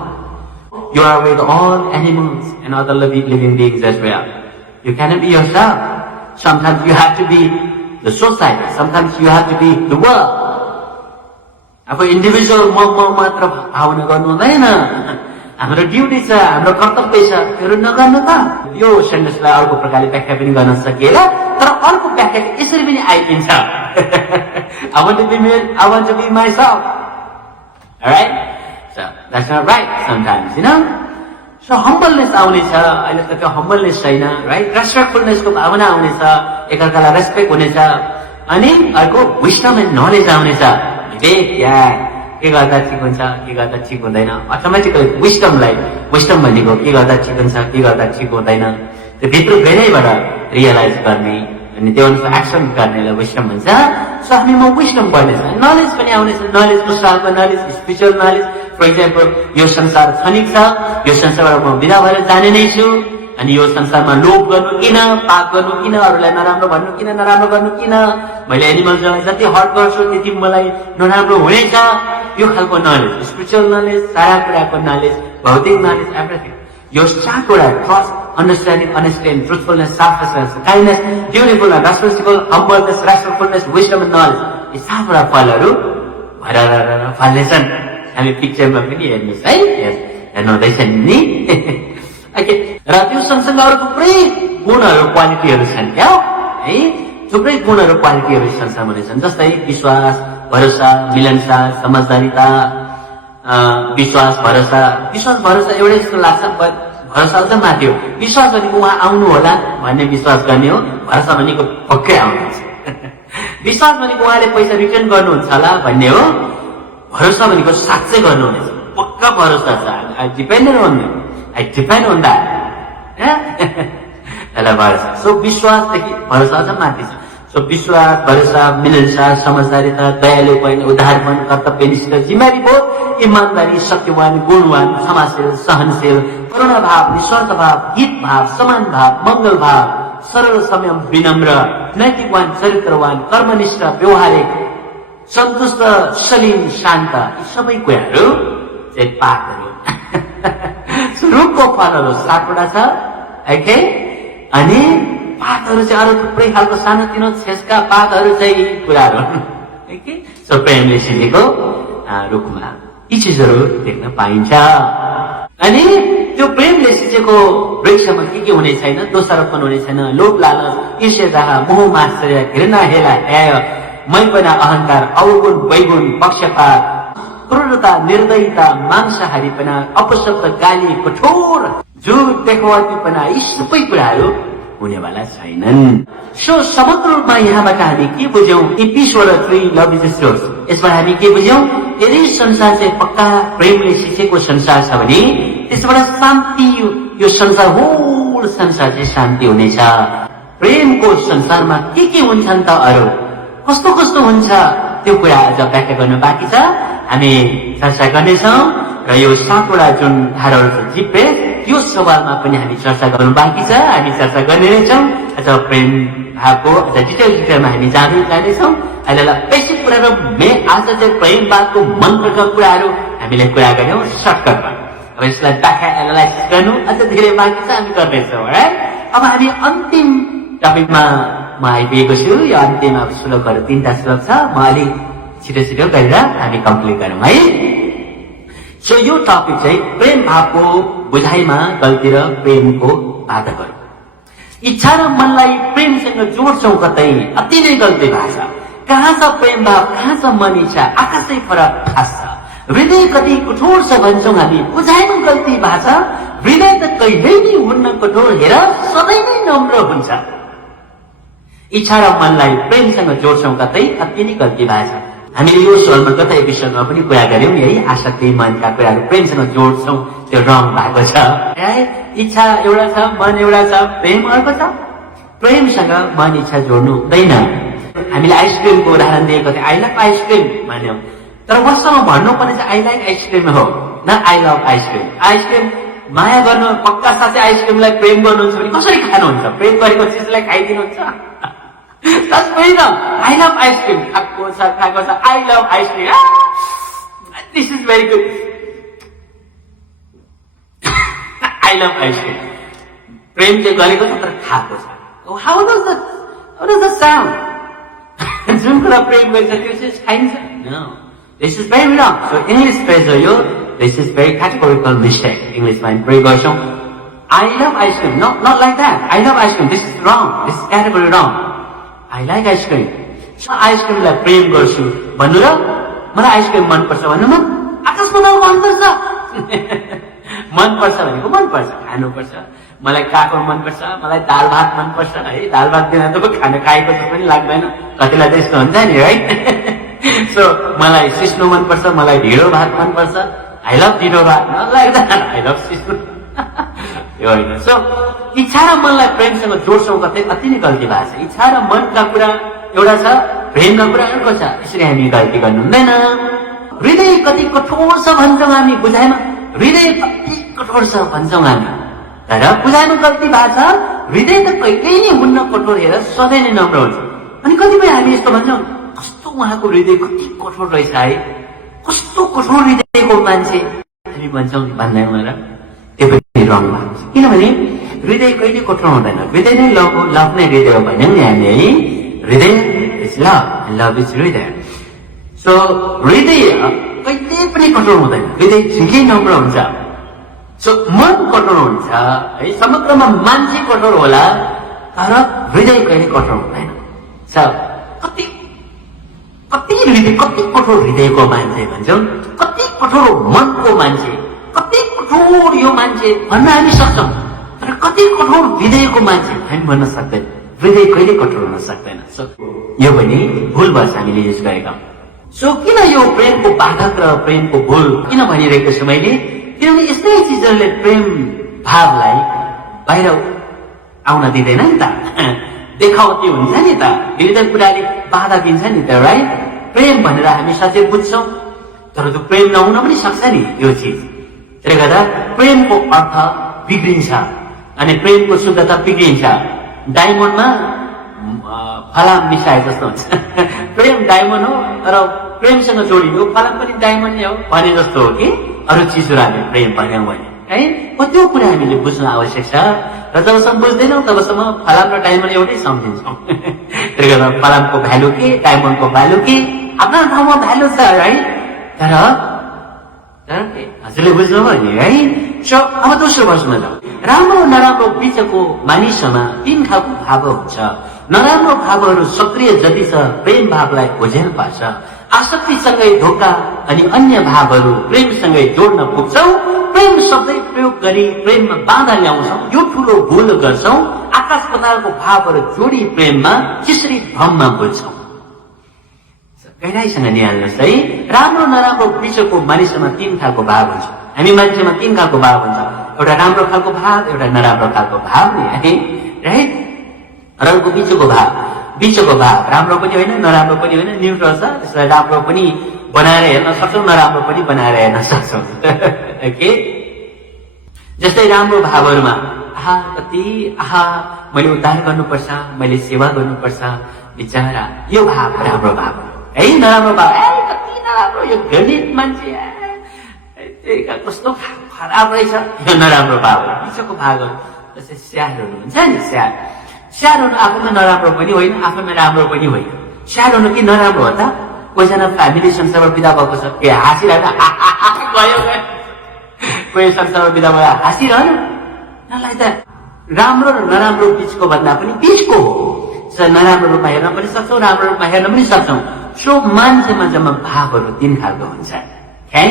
You are with all animals and other living beings as well. You cannot be yourself. Sometimes you have to be the society. Sometimes you have to be the world. अब individual म मात्र भावना गर्नु हुँदैन। हाम्रो duty छ, हाम्रो कर्तव्य छ, त्यो नगर्नु त। यो सेन्टेन्सलाई अर्को प्रकारले व्याख्या पनि गर्न सकिएला, तर अर्को व्याख्या यसरी पनि आइदिन्छ। I want to be myself. Alright? So that's not right sometimes, you know? So humbleness आउनेछ, अहिले त त्यो humbleness छैन, right? Respectfulness को भावना आउनेछ, एकअर्कालाई रेस्पेक्ट हुनेछ, अनि अर्को wisdom and knowledge आउनेछ। विवेक या के गर्दा ठिक हुन्छ, के गर्दा ठिक हुँदैन, अटोमेटिकली wisdom भनेको के गर्दा ठिक हुन्छ, के गर्दा ठिक हुँदैन, त्यो भित्र गहिराइबाट रियलाइज गर्ने अनि त्यो अनुसार एक्सन गर्नेलाई विस्डम भन्छ। सो हामीमा विस्डम बढ्नेछ, नलेज पनि आउनेछ। नलेज पुस्तकको knowledge, spiritual knowledge. For example यो संसार क्षणिक छ, यो संसारबाट म विदा भएर जाने नै छु, अनि यो संसारमा लोभ गर्नु किन, पाप गर्नु किन, अरूलाई नराम्रो भन्नु किन, नराम्रो गर्नु किन, मैले एनिमल्सलाई जति हर्ट गर्छु त्यति मलाई नराम्रो हुनेछ, यो खालको नलेज, स्पिरिचुअल नलेज, सारा कुराको नलेज, भौतिक नलेज, एभ्रिथिङ। यो सातवटा trust, understanding, honesty, and truthfulness, selflessness, kindness, dutifulness, responsible, humbleness, respectfulness, wisdom and knowledge. यी सातवटा फलहरू भएर फल्नेछन्। हामी पिक्चरमा पनि हेर्नुहोस् है, हेर्नुहुँदैछ नि। ओके, र त्यो सँगसँगै अरू थुप्रै गुणहरू, क्वालिटीहरू छन् क्या है, थुप्रै गुणहरू, क्वालिटीहरू संसारमा हुनेछन्। जस्तै विश्वास, भरोसा, मिलनसार, समझदारिता, विश्वास, भरोसा एउटै जस्तो लाग्छ, भरोसा अझ माथि हो। विश्वास भनेको उहाँ आउनु होला भन्ने विश्वास गर्ने हो, भरोसा भनेको पक्कै आउनुहुन्छ। विश्वास भनेको उहाँले पैसा रिटर्न गर्नुहुन्छ होला भन्ने हो, भरोसा भनेको साँच्चै गर्नुहुनेछ, पक्का भरोसा छ। I depend on that. त्यसलाई भरोसा। सो विश्वासदेखि भरोसा अझ माथि छ। सो विश्वास, भरोसा, मिलनसार, समझदारिता, दयालुपन, उदारपन, कर्तव्यनिष्ठ, जिम्मेवारीबोध, ईमानदारी, सत्यवान, गुणवान, क्षमाशील, सहनशील, करुणा भाव, निस्वार्थ भाव, हित भाव, समान भाव, मंगल भाव, सरल, संयम, विनम्र, नैतिकवान, चरित्रवान, कर्मनिष्ठ, व्यवहारिक, सन्तुष्ट, सलीम, शान्त, यी सबै कुराहरू चाहिँ पाठहरू। रूपको फलहरू 7वटा छ, ओके। अनि पातहरू चाहिँ अरू थुप्रै खालको सानोतिनो छेसका पातहरू चाहिँ यी कुराहरू हुन्। सो प्रेमले सिधेको रुखमा यी चिजहरू देख्न पाइन्छ। अनि त्यो प्रेमले सिचेको वृक्षमा के हुने छैन, दोषारोपण हुने छैन, लोभ, लालच, ईर्ष्या, मोह, मात्सर्य, घृणा, हेला, न्याय, मैपना, अहंकार, अवगुण, वैगुण, पक्षपात, क्रूरता, निर्दयता, मांसाहारीपना, अपशब्द, गाली, कठोर, झुट, देखावटीपना, यी सबै कुराहरू हुनेवाला छैनन्। सो समग्र रूपमा यहाँबाट हामी के बुझ्यौं? ईश्वर 3 लभ इज सोर्स। यसबाट हामी के बुझ्यौं? यदि संसार चाहिँ पक्का प्रेमले सिसेको संसार छ भने त्यसबाट शान्ति, यो संसार होल संसार चाहिँ शान्ति हुनेछ। प्रेमको संसारमा के हुन्छन् त, अरू कस्तो कस्तो हुन्छ त्यो कुरा अझ व्याख्या गर्न बाँकी छ, हामी चर्चा गर्नेछौँ। र यो 7वटा जुन धाराहरू छ जिब्रे, यो सवालमा पनि हामी चर्चा गर्नु बाँकी छ, हामी चर्चा गर्ने नै छौँ। अझ प्रेम भावको अझ डिटेलमा हामी जानेछौँ। अहिले बेसिक कुराहरू आज चाहिँ प्रेम भावको मन्त्रका कुराहरू हामीले कुरा गर्यौँ सर्टकटमा। अब यसलाई व्याख्या एनालाइसिस गर्नु अझ धेरै बाँकी छ, हामी गर्नेछौँ। अब हामी अन्तिम टपिकमा म आइपुगेको छु। यो अन्तिम अब श्लोकहरू 3टा श्लोक छ, म अलिक छिटो गरेर हामी कम्प्लिट गरौँ है। सो यो टपिक चाहिँ प्रेम भावको बुझाइमा गल्ती र प्रेमको बाधकहरू। इच्छा र मनलाई प्रेमसँग जोड्छौँ कतै, अति नै गल्ती भएको छ। कहाँ छ प्रेम भाव, कहाँ छ मन इच्छा, आकाशै फरक खास छ। हृदय कति कठोर छ भन्छौँ हामी, बुझाइमा गल्ती भएको छ। हृदय त कहिल्यै नै हुन्न कठोर, हेर सधैँ नै नम्र हुन्छ। इच्छा र मनलाई प्रेमसँग जोड्छौँ कतै, अति नै गल्ती भएको छ। हामीले यो सवालमा गत एपिसोडमा पनि कुरा गर्यौं नि है, आसक्ति मनका कुराहरू प्रेमसँग जोड्छौँ, त्यो रङ भएको छ। इच्छा एउटा छ, मन एउटा छ, प्रेम अर्को छ। प्रेमसँग मन इच्छा जोड्नु हुँदैन। हामीले आइसक्रिमको उदाहरण दिएको थियो, आई लभ आइसक्रिम भन्यौँ, तर उहाँसँग भन्नुपर्ने चाहिँ आई लाइक आइसक्रिम हो, न आई लभ आइसक्रिम। आइसक्रिम माया गर्नु, पक्का साँच्चै आइसक्रिमलाई प्रेम गर्नुहुन्छ भने कसरी खानुहुन्छ? प्रेम गरेको चिजलाई खाइदिनुहुन्छ? होइन, आई लभ आइसक्रिम, खाएको छ, I love ice cream, this is very good, I love ice cream. प्रेम चाहिँ गरेको छ तर खाएको छ। How does the sound? जुन कुरा प्रेम गरिन्छ त्यो चाहिँ खाइन्छ? No, this is very wrong. So English phrase हो यो, this is very categorical mistake. इङ्ग्लिसमा प्रयोग गर्छौँ, I love ice cream, not like that, I love ice cream, this is wrong, this is category wrong. I like ice cream, आइसक्रिमलाई प्रेम गर्छु भन्नु र मलाई आइसक्रिम मनपर्छ भन्नु म आकाश बताउनु अन्तर छ। मनपर्छ भनेको मनपर्छ, खानुपर्छ। मलाई काको मनपर्छ, मलाई दाल भात मनपर्छ है, दाल भात बिना त खाना खाएको जस्तो पनि लाग्दैन, कतिलाई त यस्तो हुन्छ नि है। सो मलाई सिस्नो मनपर्छ, मलाई ढिँडो भात मनपर्छ, आई लभ ढिँडो भात, आई लभ सिस्नो। यो होइन। सो इच्छा र मनलाई प्रेमसँग जोड्छौँ कतै, अति नै गल्ती भएको छ। इच्छा र मनका कुरा एउटा छ, प्रेमका कुरा अर्को छ। यसरी हामी गल्ती गर्नु हुँदैन। हृदय कति कठोर छ भन्छौँ हामी बुझाइमा, हृदय कति कठोर छ भन्छौँ हामी, तर बुझाइमा गल्ती भएको छ। हृदय त कहिल्यै नै हुन्न कठोर, हेर सधैँ नै नम्र हुन्छ। अनि कतिपय हामी यस्तो भन्छौँ, कस्तो उहाँको हृदय कति कठोर रहेछ है, कस्तो कठोर हृदयको मान्छे हामी भन्छौँ, भन्दैनौँ र? त्यो पनि रङ भएको छ। किनभने हृदय कहिले कठोर हुँदैन, हृदय नै लभ हो, लभ नै हृदय हो भन्यौँ नि हामी है। हृदय इज लभ, लभ इज हृदय। सो हृदय कहिले पनि कठोर हुँदैन, हृदय ठिकै नम्र हुन्छ। सो मन कठोर हुन्छ है, समग्रमा मान्छे कठोर होला तर हृदय कहिले कठोर हुँदैन। कति कति हृदय, कति कठोर हृदयको मान्छे भन्छौँ, कति कठोर मनको मान्छे, कति कठोर यो मान्छे भन्न हामी सक्छौँ, तर कति कठोर हृदयको मान्छे हामी भन्न सक्दैन। हृदय कहिले कठोर हुन सक्दैन। सो यो पनि भुल भएछ हामीले युज गरेका। सो किन यो प्रेमको बाधक र प्रेमको भुल किन भनिरहेको छु मैले? किनभने यस्तै चिजहरूले प्रेम भावलाई बाहिर आउन दिँदैन नि त, देखावटी हुन्छ नि त, हृदय कुराले बाधा दिन्छ नि त, राइट? प्रेम भनेर हामी साँच्चै बुझ्छौँ, तर त्यो प्रेम नहुन पनि सक्छ नि यो चिज। त्यसले गर्दा प्रेमको अर्थ बिग्रिन्छ अनि प्रेमको शुद्धता बिग्रिन्छ। डायमन्डमा फलाम मिसाए जस्तो हुन्छ। प्रेम डायमन्ड हो तर प्रेमसँग जोडियो फलाम पनि डायमन्ड नै हो भने जस्तो हो कि अरू चिजहरू हामी प्रेम भन्यौँ भने है। त्यो कुरा हामीले बुझ्नु आवश्यक छ र जबसम्म बुझ्दैनौँ तबसम्म फलाम र डायमन्ड एउटै सम्झिन्छौँ। त्यसले गर्दा फलामको भ्यालु के, डायमन्डको भ्यालु के, आफ्नो ठाउँमा भ्यालु छ है। तर हजुरले बुझ्नुभयो नि है। सो अब दोस्रो वर्षमा जाउँ। राम्रो नराम्रो बिचको मानिसमा तीन खालको भाव हुन्छ। नराम्रो भावहरू सक्रिय जति छ प्रेम भावलाई ओझेल पार्छ। आसक्तिसँगै धोका अनि अन्य भावहरू प्रेमसँगै जोड्न पुग्छौँ। प्रेम शब्दै प्रयोग गरी प्रेममा बाधा ल्याउँछौँ, यो ठुलो भूल गर्छौँ। आकाश पतालको भावहरू जोडी प्रेममा चिसरी भ्रममा बुझ्छौँ। गहिराईसँग निहाल्नुहोस् है। राम्रो नराम्रो बिचको मानिसमा तीन खालको भाव हुन्छ। हामी मान्छेमा तीन खालको भाव हुन्छ, एउटा राम्रो खालको भाव, एउटा नराम्रो खालको भाव नि है, राइट? रङको बिचको भाव राम्रो पनि होइन नराम्रो पनि होइन, न्युट्रल छ। त्यसलाई राम्रो पनि बनाएर हेर्न सक्छौँ, नराम्रो पनि बनाएर हेर्न सक्छौँ। ओके, जस्तै राम्रो भावहरूमा मैले उद्धार गर्नुपर्छ, मैले सेवा गर्नुपर्छ, बिचरा यो भाव राम्रो भाव है। नराम्रो भाव कति नराम्रो, यो घृणित मान्छे कस्तो खराब रहेछ, यो नराम्रो भाव। बिचको भागहरू जस्तै स्याहारहरू हुन्छ नि, स्याहार हुनु आफूमा नराम्रो पनि होइन, आफूमा राम्रो पनि होइन। स्याहार हुनु कि नराम्रो हो त? कोहीजना फ्यामिली संसारबाट बिदा भएको छ, हाँसिरहेन, गयो कोही संसारबाट बिदा भयो हाँसिरहन, नलाई त राम्रो र नराम्रो बिचको भन्दा पनि बिचको हो। नराम्रो रूपमा हेर्न पनि सक्छौँ, राम्रो रूपमा हेर्न पनि सक्छौँ। सो मान्छेमा जम्मा भावहरू तीन खालको हुन्छ है।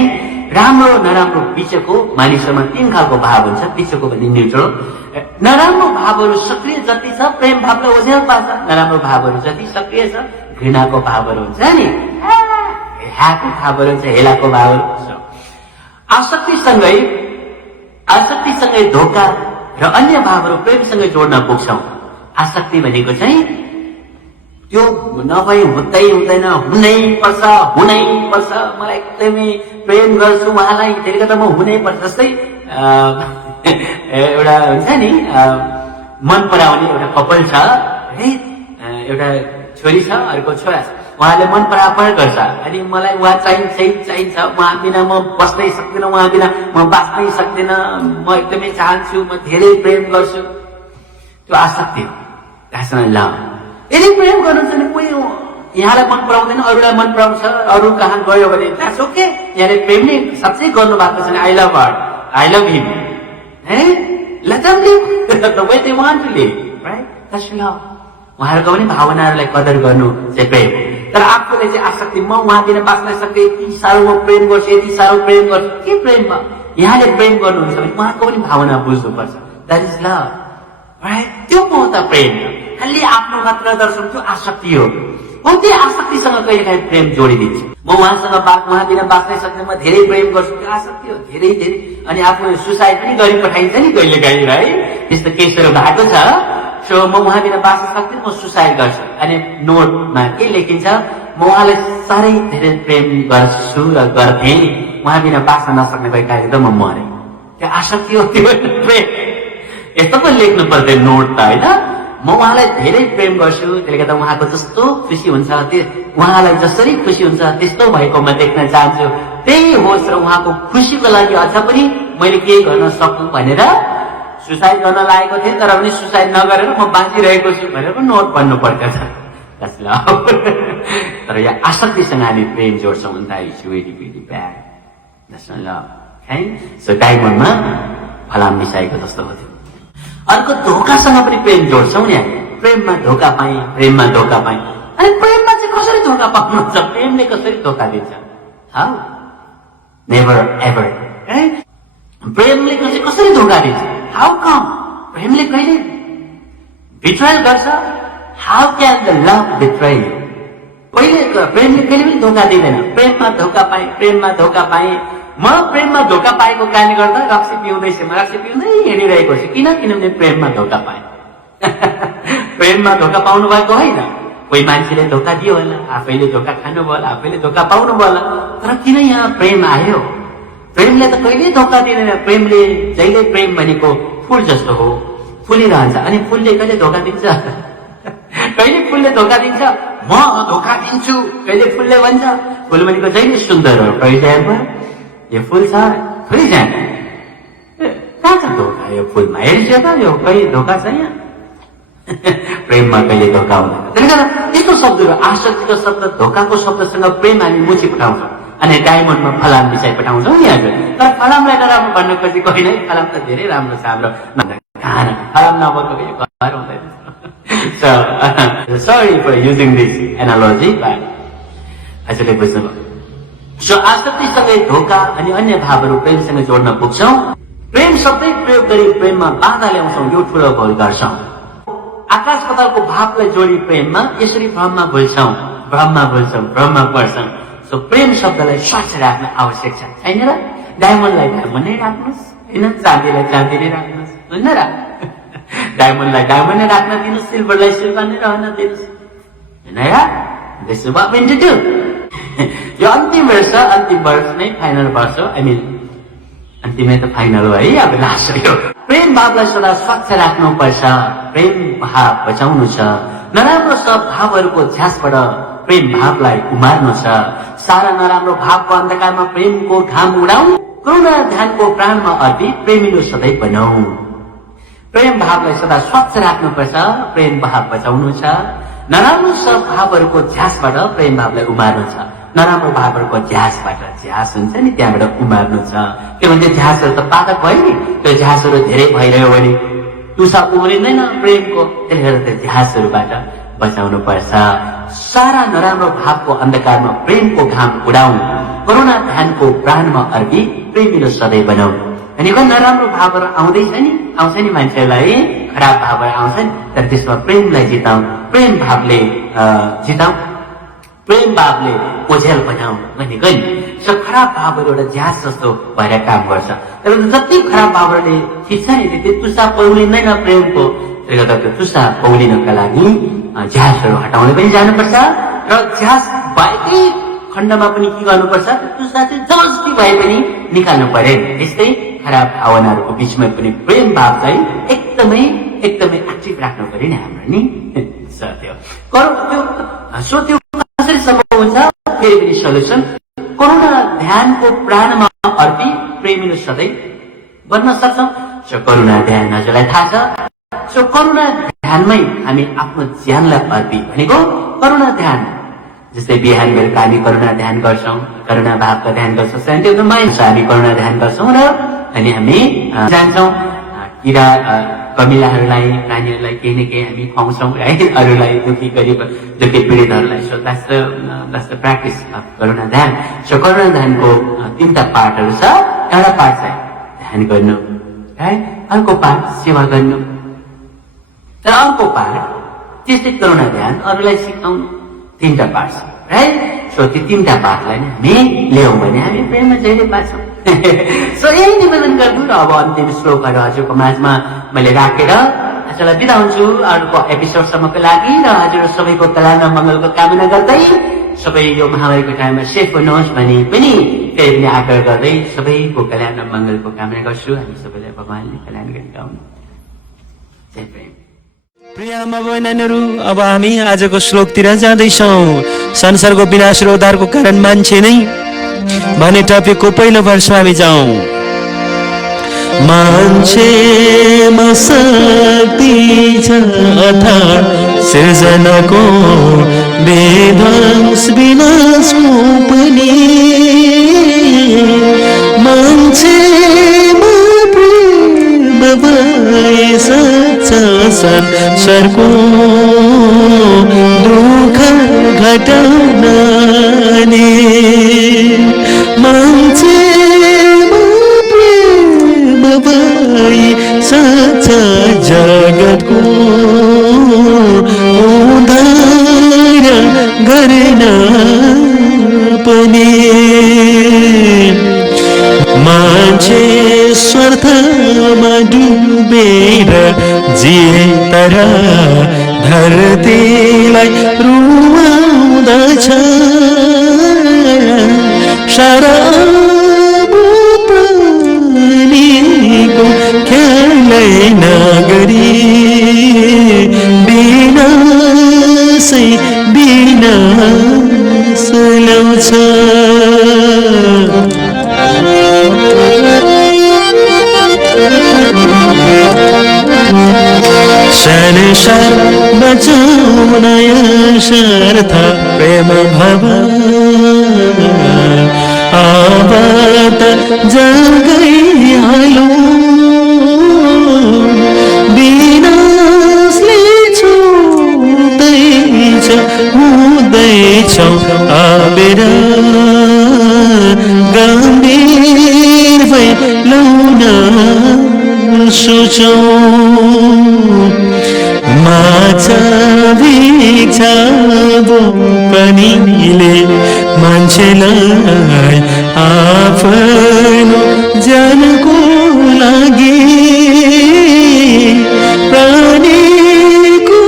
राम्रो नराम्रो बिचको मानिसमा तीन खालको भाव हुन्छ, बिचको पनि न्युट्रल। नराम्रो भावहरू सक्रिय जति छ प्रेम भावलाई ओझेल पार्छ, नराम्रो भावहरू जति सक्रिय छ घृणाको भावहरू हुन्छ नि, हेलाको भावहरू हुन्छ, हेलाको भावहरू हुन्छ। आसक्तिसँगै धोका र अन्य भावहरू प्रेमसँगै जोड्न पुग्छौँ। आसक्ति भनेको चाहिँ त्यो नभई हुँदैन, हुनै पर्छ। मलाई एकदमै प्रेम गर्छु उहाँलाई, त्यसले गर्दा म हुनै पर्छ। जस्तै एउटा हुन्छ नि मन पराउने एउटा कपाल छ है, एउटा छोरी छ, अर्को छोरा छ, उहाँले मन परापर गर्छ, अनि मलाई उहाँ चाहिन्छ, उहाँ बिना म बस्नै सक्दिनँ, उहाँ बिना म बाँच्नै सक्दिनँ, म एकदमै चाहन्छु, म धेरै प्रेम गर्छु। त्यो आसक्ति हो, द्याट्स नट लभ। यदि प्रेम गर्नुहुन्छ भने कोही यहाँलाई मन पराउँदैन, अरूलाई मन पराउँछ, अरू कहाँ गयो भने द्याट्स ओके। यहाँले प्रेम नै साँच्चै गर्नु भएको छ भने I love her, I love him, है, let them live the way they want to live, right? That's love. उहाँहरूको पनि भावनाहरूलाई कदर गर्नु चाहिँ प्रेम। तर आफूले चाहिँ आसक्ति, म उहाँ बिना बाँच्न सक्दै, यति साह्रो म प्रेम गर्छु, यति साह्रो प्रेम गर्छु, के प्रेममा? यहाँले प्रेम गर्नुहुन्छ भने उहाँको पनि भावना बुझ्नुपर्छ। That is love, right? त्यो पो त प्रेम। खालि आफ्नो मात्र दर्शन त्यो आसक्ति हो। त्यो आसक्तिसँग कहिले काहीँ प्रेम जोडिदिन्छ। म उहाँ बिना बाँच्नै सक्दैन, म धेरै प्रेम गर्छु, त्यो आसक्ति हो, धेरै। अनि आफू सुसाइड पनि गरी पठाइन्छ नि कहिले काहीँ, है? त्यस्तो केसहरू भएको छ। सो म उहाँ बिना बाँच्न सक्दिनँ, म सुसाइड गर्छु। अनि नोटमा के लेखिन्छ? म उहाँलाई साह्रै धेरै प्रेम गर्छु र गर्थेँ, उहाँ बिना बाँच्न नसक्ने भएकाले त म मरेँ। त्यो आसक्ति हो, त्यो प्रेम। यस्तो पो लेख्नु पर्दैन नोट त, होइन? म उहाँलाई धेरै प्रेम गर्छु, त्यसले गर्दा उहाँको जस्तो खुसी हुन्छ, उहाँलाई जसरी खुसी हुन्छ त्यस्तो भएको म देख्न चाहन्छु। त्यही होस् र उहाँको खुसीको लागि अझ पनि मैले केही गर्न सकूँ भनेर सुसाइड गर्न लागेको थिएँ, तर पनि सुसाइड नगरेर म बाँचिरहेको छु भनेर पनि नोट भन्नु पर्छ। तर यहाँ आसक्तिसँग हामी प्रेम जोड्छौँ भने त it's very very bad. That's not love, है? सो डायमन्डमा फलाम मिसाएको जस्तो हो। अर्को धोकासँग पनि प्रेम जोड्छौँ नि हामी। प्रेममा धोका पाएँ, प्रेममा धोका पाएँ। अनि प्रेममा चाहिँ कसरी धोका पाउनुहुन्छ? प्रेमले कसरी धोका दिन्छ? हाउ? नेभर एभर, है? प्रेमले कसरी धोका दिन्छ? How come? प्रेमले कहिले बिट्रायल गर्छ? How can the love betray you? प्रेमले कहिले पनि धोका दिँदैन। प्रेममा धोका पाएँ, म प्रेममा धोका पाएको कारणले गर्दा रक्सी पिउँदैछु, म रक्सी पिउँदै हिँडिरहेको छु। किनभने प्रेममा धोका पाएँ। प्रेममा धोका पाउनु भएको होइन, कोही मान्छेले धोका दियो होला, आफैले धोका खानु भयो होला, आफैले धोका पाउनु भयो होला। तर किन यहाँ प्रेम आयो? प्रेमले त कहिल्यै धोका दिँदैन। प्रेमले जहिले प्रेम भनेको फुल जस्तो हो, फुलिरहन्छ। अनि फुलले कहिले धोका दिन्छ? कहिले फुलले धोका दिन्छ? म धोका दिन्छु, कहिले फुलले भन्छ। फुल भनेको जहिले सुन्दर हो, कहिले यो फुल छ फुलिजाने, कहाँ छ धोका यो फुलमा? हेर्छ त, यो कहिले धोका छ यहाँ? प्रेममा कहिले धोका हुँदैन। त्यसले गर्दा यस्तो शब्दहरू, आसक्तिको शब्द, धोकाको शब्दसँग प्रेम हामी मुछि पठाउँछौँ, अनि डायमन्डमा फलाम मिसाइ पठाउँछौँ नि हजुर। तर फलामलाई नराम्रो भन्नु खोजेको होइन, फलाम त धेरै राम्रो छ हाम्रो। फलाम नभएको घर हुँदैन। Sorry for using this analogy, but हजुरले बुझ्नुभयो। सो आसक्तिसँगै धोका अनि अन्य भावहरू प्रेमसँग जोड्न पुग्छौँ। प्रेम शब्दै प्रयोग गरी प्रेममा बाधा ल्याउँछौँ, यो ठुलो भूल गर्छौँ। आकाश पातालको भावलाई जोडी प्रेममा यसरी भ्रममा भुल्छौँ, भ्रममा पर्छौँ। सो प्रेम शब्दलाई स्वच्छ राख्न आवश्यक छ, छैन र? डायमन्डलाई डायमन्ड नै राख्नुहोस्, होइन? चाँदीलाई चाँदी नै राख्नुहोस्, होइन र? डायमन्डलाई डायमन्ड नै राख्न दिनुहोस्, सिल्भरलाई सिल्भर नै रहन दिनुहोस्, होइन र? This is what we need to do. यो अन्तिम वर्ष नै फाइनल वर्ष हो। आई मिन अन्तिमै त फाइनल हो है, अब लास्ट हो। प्रेम भावलाई सदा स्वच्छ राख्नुपर्छ, प्रेम भाव बचाउनु छ। नराम्रो सब भावहरूको झ्यासबाट प्रेम भावलाई उमार्नु छ। सारा नराम्रो भावको अन्धकारमा प्रेमको घाम उडाउ, करुणा ध्यानको प्राणमा अर्पी प्रेमिलो सधैँ बनाऊ। प्रेम भावलाई सदा स्वच्छ राख्नुपर्छ, प्रेम भाव बचाउनु छ। नराम्रो सब भावहरूको झ्यासबाट प्रेम भावलाई उमार्नु छ। नराम्रो भावहरूको झ्यासबाट, झ्यास हुन्छ नि, त्यहाँबाट उमार्नु छ। किनभने झ्यासहरू त पातक भयो नि, त्यो झ्यासहरू धेरै भइरह्यो भने टुसा उम्रिँदैन प्रेमको। त्यसले गर्दा त्यो झ्यासहरूबाट बचाउनु पर्छ। सारा नराम्रो भावको अन्धकारमा प्रेमको घाम उडाउ, करुणा ध्यानको प्राणमा अर्पी प्रेमिलो सधैँ बनाऊ। भनेको नराम्रो भावहरू आउँछ नि मान्छेलाई, खराब भावहरू आउँछ नि, तर त्यसमा प्रेमलाई जिताऊ, प्रेम भावले जिताऊ, प्रेम भावले ओझेल बनाऊ भनेको नि। सो खराब भावहरू एउटा झ्यास जस्तो भएर काम गर्छ। तर जति खराब भावहरूले खिच्छ नि, त्यो तुसा पौलिँदैन प्रेमको। त्यसले गर्दा त्यो तुसा पौलिनका लागि झ्यासहरू हटाउन पनि जानुपर्छ र झ्यास भएकै खण्डमा पनि के गर्नुपर्छ, त्यसलाई चाहिँ जबरजस्ती भए पनि निकाल्नु पर्यो। त्यस्तै खराब भावनाहरूको बिचमा पनि प्रेम भाव चाहिँ एकदमै एकदमै एक्टिभ राख्नु पर्यो नि हाम्रो नि। त्यो कसरी सम्भव हुन्छ? फेरि पनि सल्युसन करुणा ध्यानको प्राणमा अर्पी प्रेमिलो सधैँ बन्न सक्छौँ। सो करुणा ध्यान हजुरलाई थाहा छ। सो करुणा ध्यानमै हामी आफ्नो ज्यानलाई अर्पी भनेको करुणा ध्यान। जस्तै बिहान बेलुका हामी करुणा ध्यान गर्छौँ, करुणा भावका ध्यान गर्छौँ, त्यो हामी करुणा ध्यान गर्छौँ र अनि हामी जान्छौँ किरा कमिलाहरूलाई प्राणीहरूलाई केही न केही हामी खुवाउँछौँ है, अरूलाई दुखी पीडितहरूलाई। So that's the practice of karuna dhyan. So करुणा ध्यानको 3टा पार्टहरू छ। एउटा पार्ट चाहिँ ध्यान गर्नु है, अर्को पार्ट सेवा गर्नु र अर्को पार्ट त्यस्तै करुणा ध्यान अरूलाई सिकाउनु। 3टा पार्ट छ राइट। सो त्यो 3टा पार्टलाई नै हामी ल्याउँ भने हामी प्रेममा जहिले पार्छौँ। सो यही निवेदन गर्छु र अब अन्तिम श्लोकहरू हजुरको माझमा मैले राखेर आजलाई बिदा हुन्छु अर्को एपिसोडसम्मको लागि र हजुर सबैको कल्याण र मङ्गलको कामना गर्दै सबै यो महामारीको टाइममा सेफ हुनुहोस् भनी पनि फेरि पनि आग्रह गर्दै सबैको कल्याण र मङ्गलको कामना गर्छु। हामी सबैलाई भगवानले कल्याण गरिरहनु। जय प्रेम। प्रिय आमा बहिनीहरू, अब हामी आजको श्लोकतिर जाँदैछौँ। संसारको विनाश र उद्धारको कारण मान्छे नै भन्ने टपिकको पहिलो वर्षमा हामी जाउँ। मान्छेमा शक्ति छ अर्थात् सृजनाको विध्वंस विनाशको पनि। मान्छेमा प्रेम भए सक्छ संसारको दुःख घटाउनाले। मान्छेमा प्रेम भए सक्छ जगतको उद्धार गर्न पनि। मान्छे स्वार्थमा डुबेर जिए तर धरतीलाई रुवाउँदछ। शराब पानीको ख्यालै नगरी विनाशै विनाश ल्याउँछ। संसार बचाउन यशर्थ प्रेम भव अब त जगैहाल्यो। विनाशले छुँदैछ हुँदैछौ आबेर गम्भीर भई लौन सोचौँ। माछा भिक्षा बोकनीले मान्छेलाई आफ्नो ज्यानको लागि प्राणीको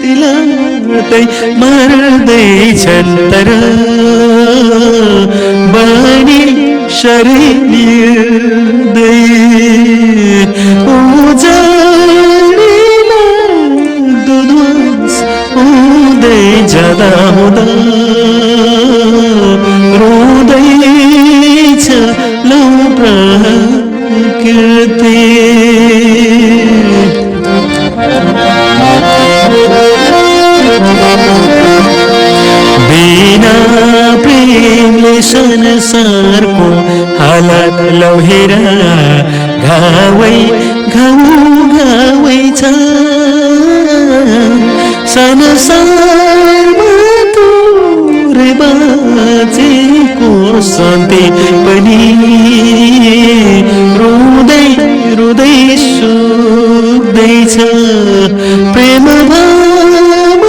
दिलादै मर्दैछन् तर बनी शरीरदै ज्यादा हुँदा रोँदैछ लौ प्रकृति। बिना प्रेमले संसारको हालत लौ हेर घावै छ। संसारमा तोरे बाँचेको शान्ति पनि रुँदै रुँदै सुक्दैछ। प्रेम भाव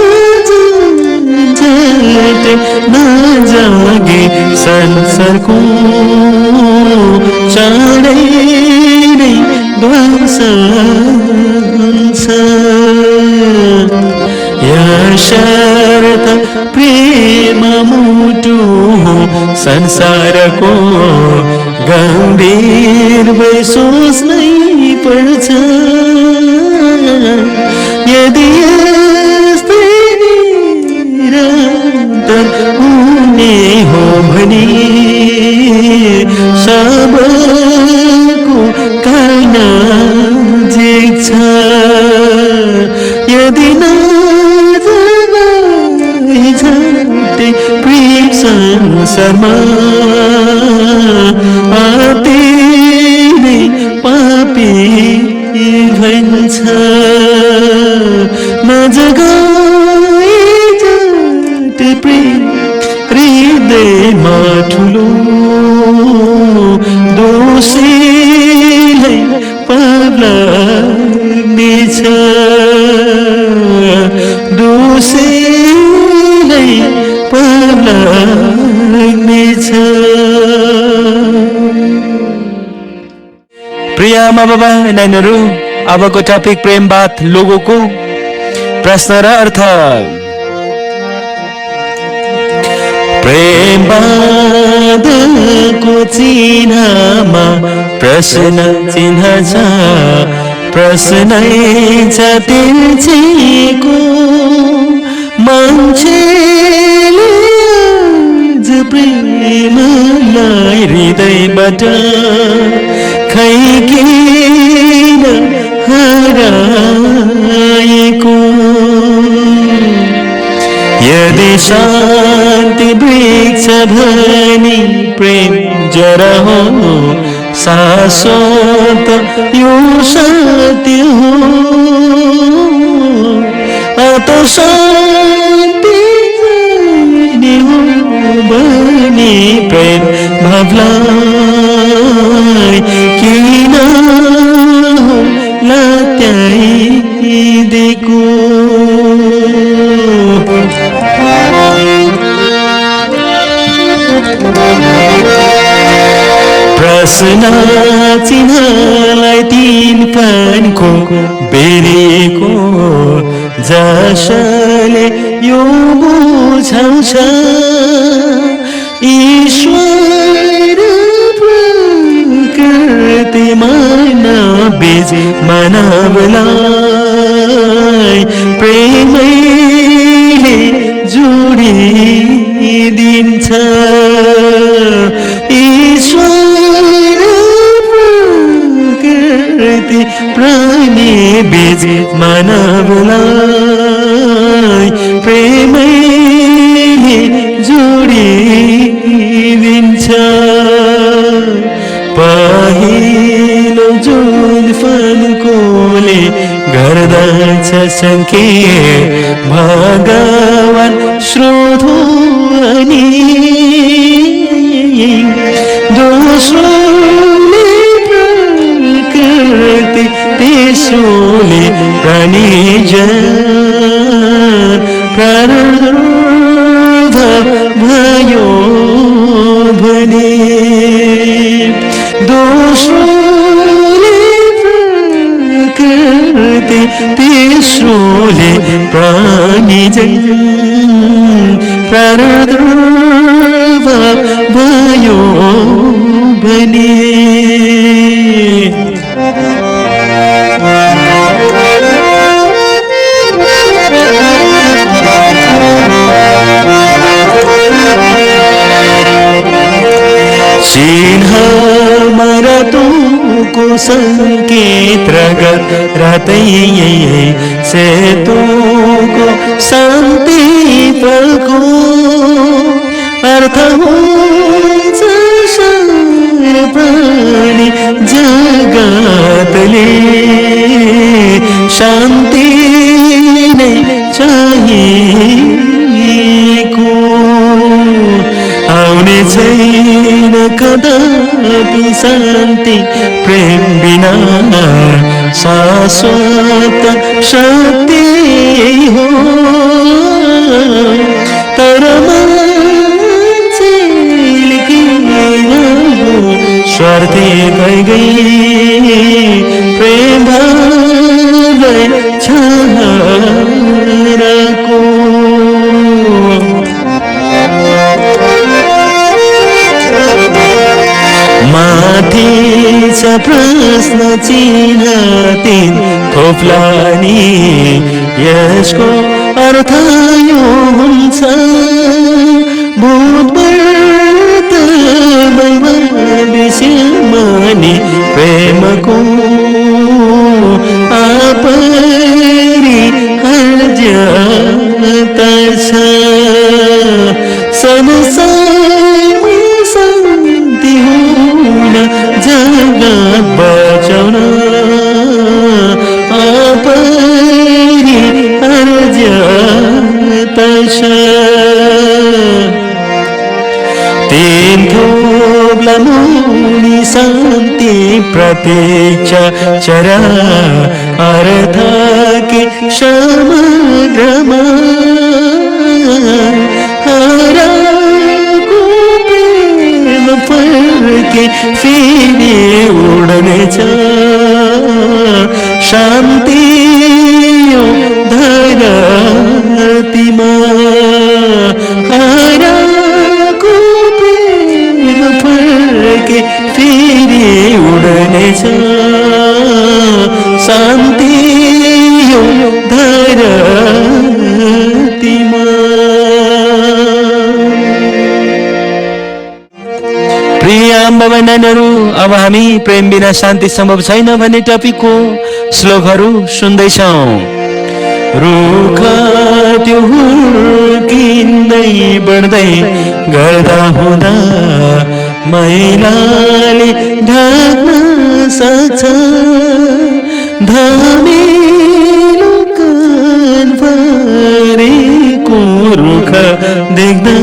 झट्टै नजागे संसारको चाँडै नै ध्वंस हुन्छ। संसारको गम्भीर भई सोच्नै पर्छ यदि यस्तै निरन्तर हुने हो भने सबको कान जिक्छ यदि नजगाई झट्टै प्रेम संसारमा आते नै पापी भन्छ नजगाई झट्टै प्रेम हृदयमा ठुलो दोषीलाई पाप लाग्नेछ दोषीलाई पाप लाग्नेछ। प्रिय आमा बाबा नानीहरू, अबको टपिक प्रेम बात लोगोको प्रश्न र अर्थ। प्रेम बातको चिन्हमा प्रश्न चिन्ह छ प्रश्नै छ तिर्छेको मान्छेले आज प्रेमलाई हृदयबाट खै किन हराएको यदि शान्ति वृक्ष भनी प्रेम जरा हो शाश्वत यो सत्य हो अत शान्ति हो भने प्रेम भावलाई किन लत्याइदिएको प्रश्न चिन्हलाई तीन पानको बेरिएको जसले यो बुझाउँछ ईश्वर प्रकृतिमा नबीज मानवलाई प्रेमैले जोडिदिन्छ ईश्वर प्रकृति प्राणी बीज मानवलाई प्रेमैले जोडिदिन्छ पहिलो जुन फलकोले गर्दछ सङ्केत भगवान स्रोत हो अनि दोस्रोले प्रकृति तेस्रोले प्राणीजन प्रारब्ध भयो भने दोस्रोले प्रकृति तेस्रोले प्राणीजन प्रारब्ध भयो भने चिन्ह मरतुको सङ्केत रगत रातै सेतुको शान्ति फलको अर्थ हुन्छ प्राणी जगतले शान्ति नै चाहिएको आउने छैन कदापि शान्ति प्रेम बिना शाश्वत शान्ति हो तर मान्छेले किन स्वार्थी भइ गई प्रेम भावलाई छाडेको बस्न चिन्ह तिन थोप्ला नि यसको अर्थ यो हुन्छ मनि प्रेमको आपरि हर्ज्यत छ संसारमा शान्ति हुन जगत बचाउन आपरि हर्ज्यत छ तीन थोप्ला मुनि शान्ति प्रत्यक्ष चरा अर्थ के समग्रमा हराको प्रेम फर्के फेरि उड्नेछ शान्ति यो धरतीमा के फेरि उड्नेछ शान्ति यो धरतीमा। प्रिय आम्बा नानीहरू, अब हामी प्रेम बिना शान्ति सम्भव छैन भन्ने टपिकको श्लोकहरू सुन्दैछौँ। रुख त्यो हुर्किँदै बढ्दै गर्दा हुँदा मैलाले ढाक्न सक्छ धमिलो कानभरिको रुख देख्दा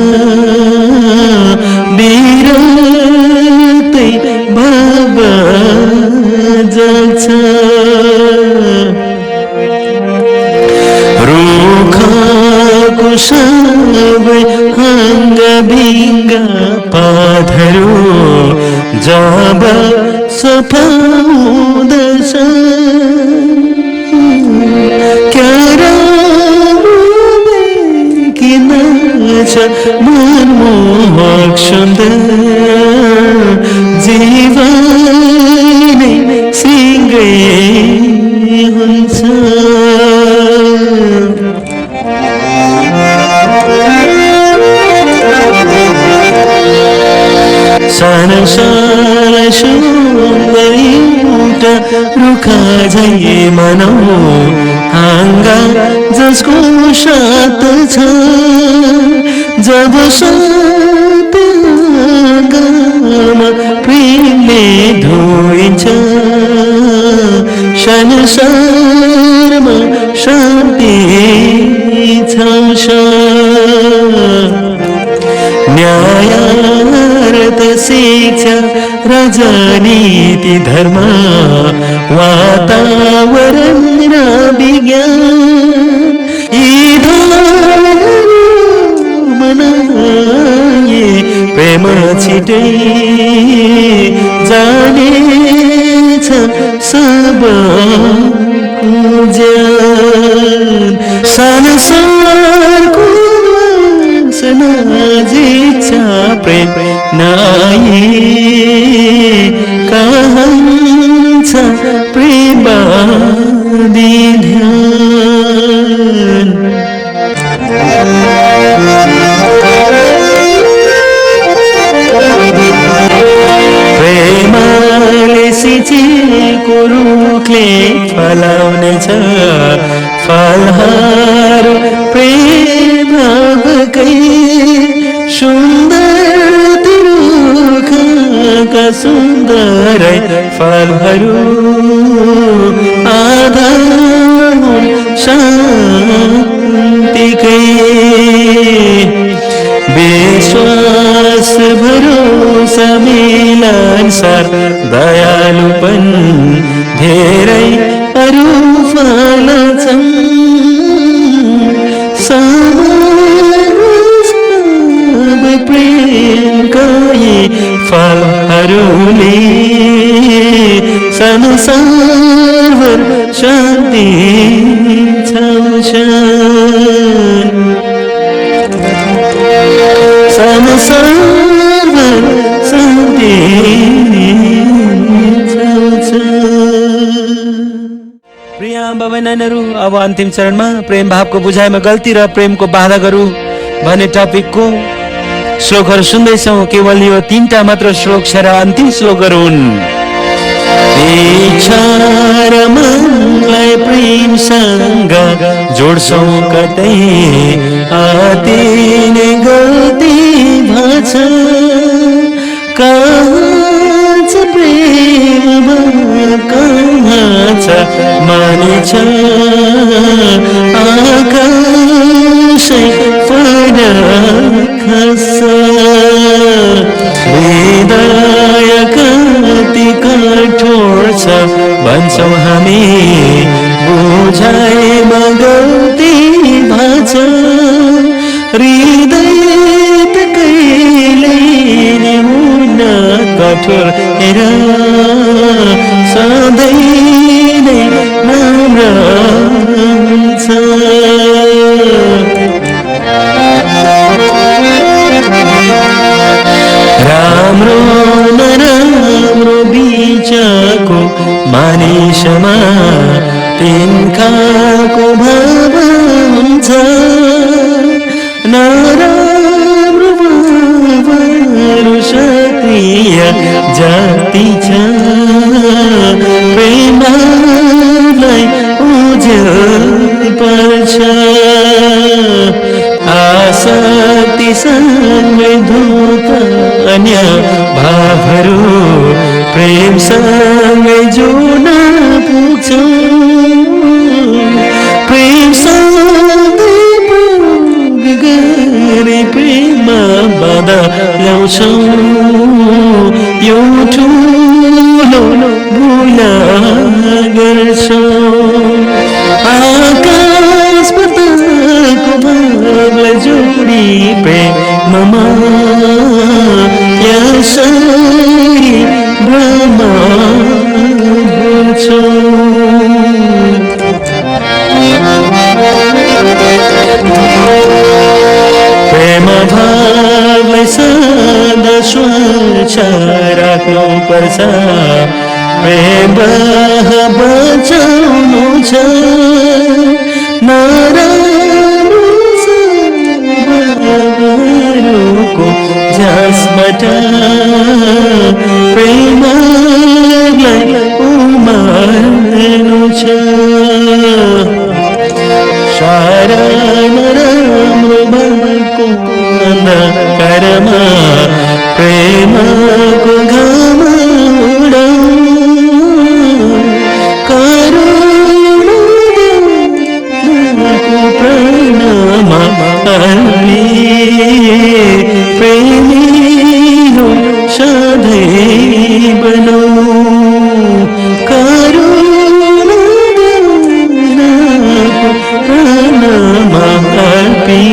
बिरतै भाव जान्छ रुखको सबै अङ्ग पातहरू जब सफाउँदछ किन छ मनमोहक सुन्दर जीवनै सिँगै हुन्छ सानो सानो सुन्दर एउटा रुख झै मनाउ हाँगा जसको साथ छ जब साथ हाँगामा प्रेमले धोइन्छ संसारमा शान्ति छाउँछ न्याय शिक्षा राजनीति धर्म वातावरण र विज्ञान यी मनाए प्रेम छिटै जानेछ सबको ज्यान संसारको नजिक छ प्रेम नाए कहाँ छ प्रेमवादी ध्यान प्रेमले सिँचेको रुखले फलाउनेछ फलहरू प्रेमकै सुन्दर रुखका सुन्दरै फलहरू आधार शान्तिकै विश्वास भरोसा मिलनसार दयालुपन धेरै अरू फल छन् सबै प्रेमका यी फलहरूले संसारभर शान्ति छाउँछन् संसारभर शान्ति छाउँछन्। प्रिय बाबा नानीहरू, अब अन्तिम चरणमा प्रेम भावको बुझाइमा गल्ती र प्रेमको बाधाहरू भन्ने टपिकको श्लोकहरू सुन्दैछौँ। केवल यो 3टा मात्र श्लोक छ र अन्तिम श्लोकहरू हुन्। इच्छा र मनलाई प्रेमसँग जोड्छौँ कतै आतिने गल्ती भछ, कहाँ छ प्रेम कहाँ छ मानिछ आकाशै फरक छ, हृदय कति कठोर छ भन्छौँ हामी बुझाइमा गल्ती भन्छ, हृदय त कहिले नि हुन कठोर हेर सधैँ नै राम्रो हुन्छ। राम्रो नराम्रो बिचको मानिसमा तिनकाको भाव हुन्छ, नराम्रो भावहरू सक्रिय जाति छ, प्रेमलाई उज्यालो पर्छ, आसक्तिसँगै धोका अन्य भावहरू प्रेमसँगै जोड्न पुग्छ, प्रेमसँगै प्रयोग गरी प्रेममा बाधा ल्याउँछौँ, यो ठुलो भुल गर्छौँ। आकाश पतालको भावलाई जोडी प्रेममा यसरी भ्रम गर्छौँ। प्रेम भावलाई सदा स्वच्छ राख्नुपर्छ, प्रेम बचाउनु छ, नराम्रो भावहरूको झ्यासबाट प्रेमलाई उमार्नु छ, सारा नराम्रो भावको अन्धकारमा प्रेमको घाम प्रेमीहरू सधैँ बनाऊ करुणाको प्राणमा अर्पी।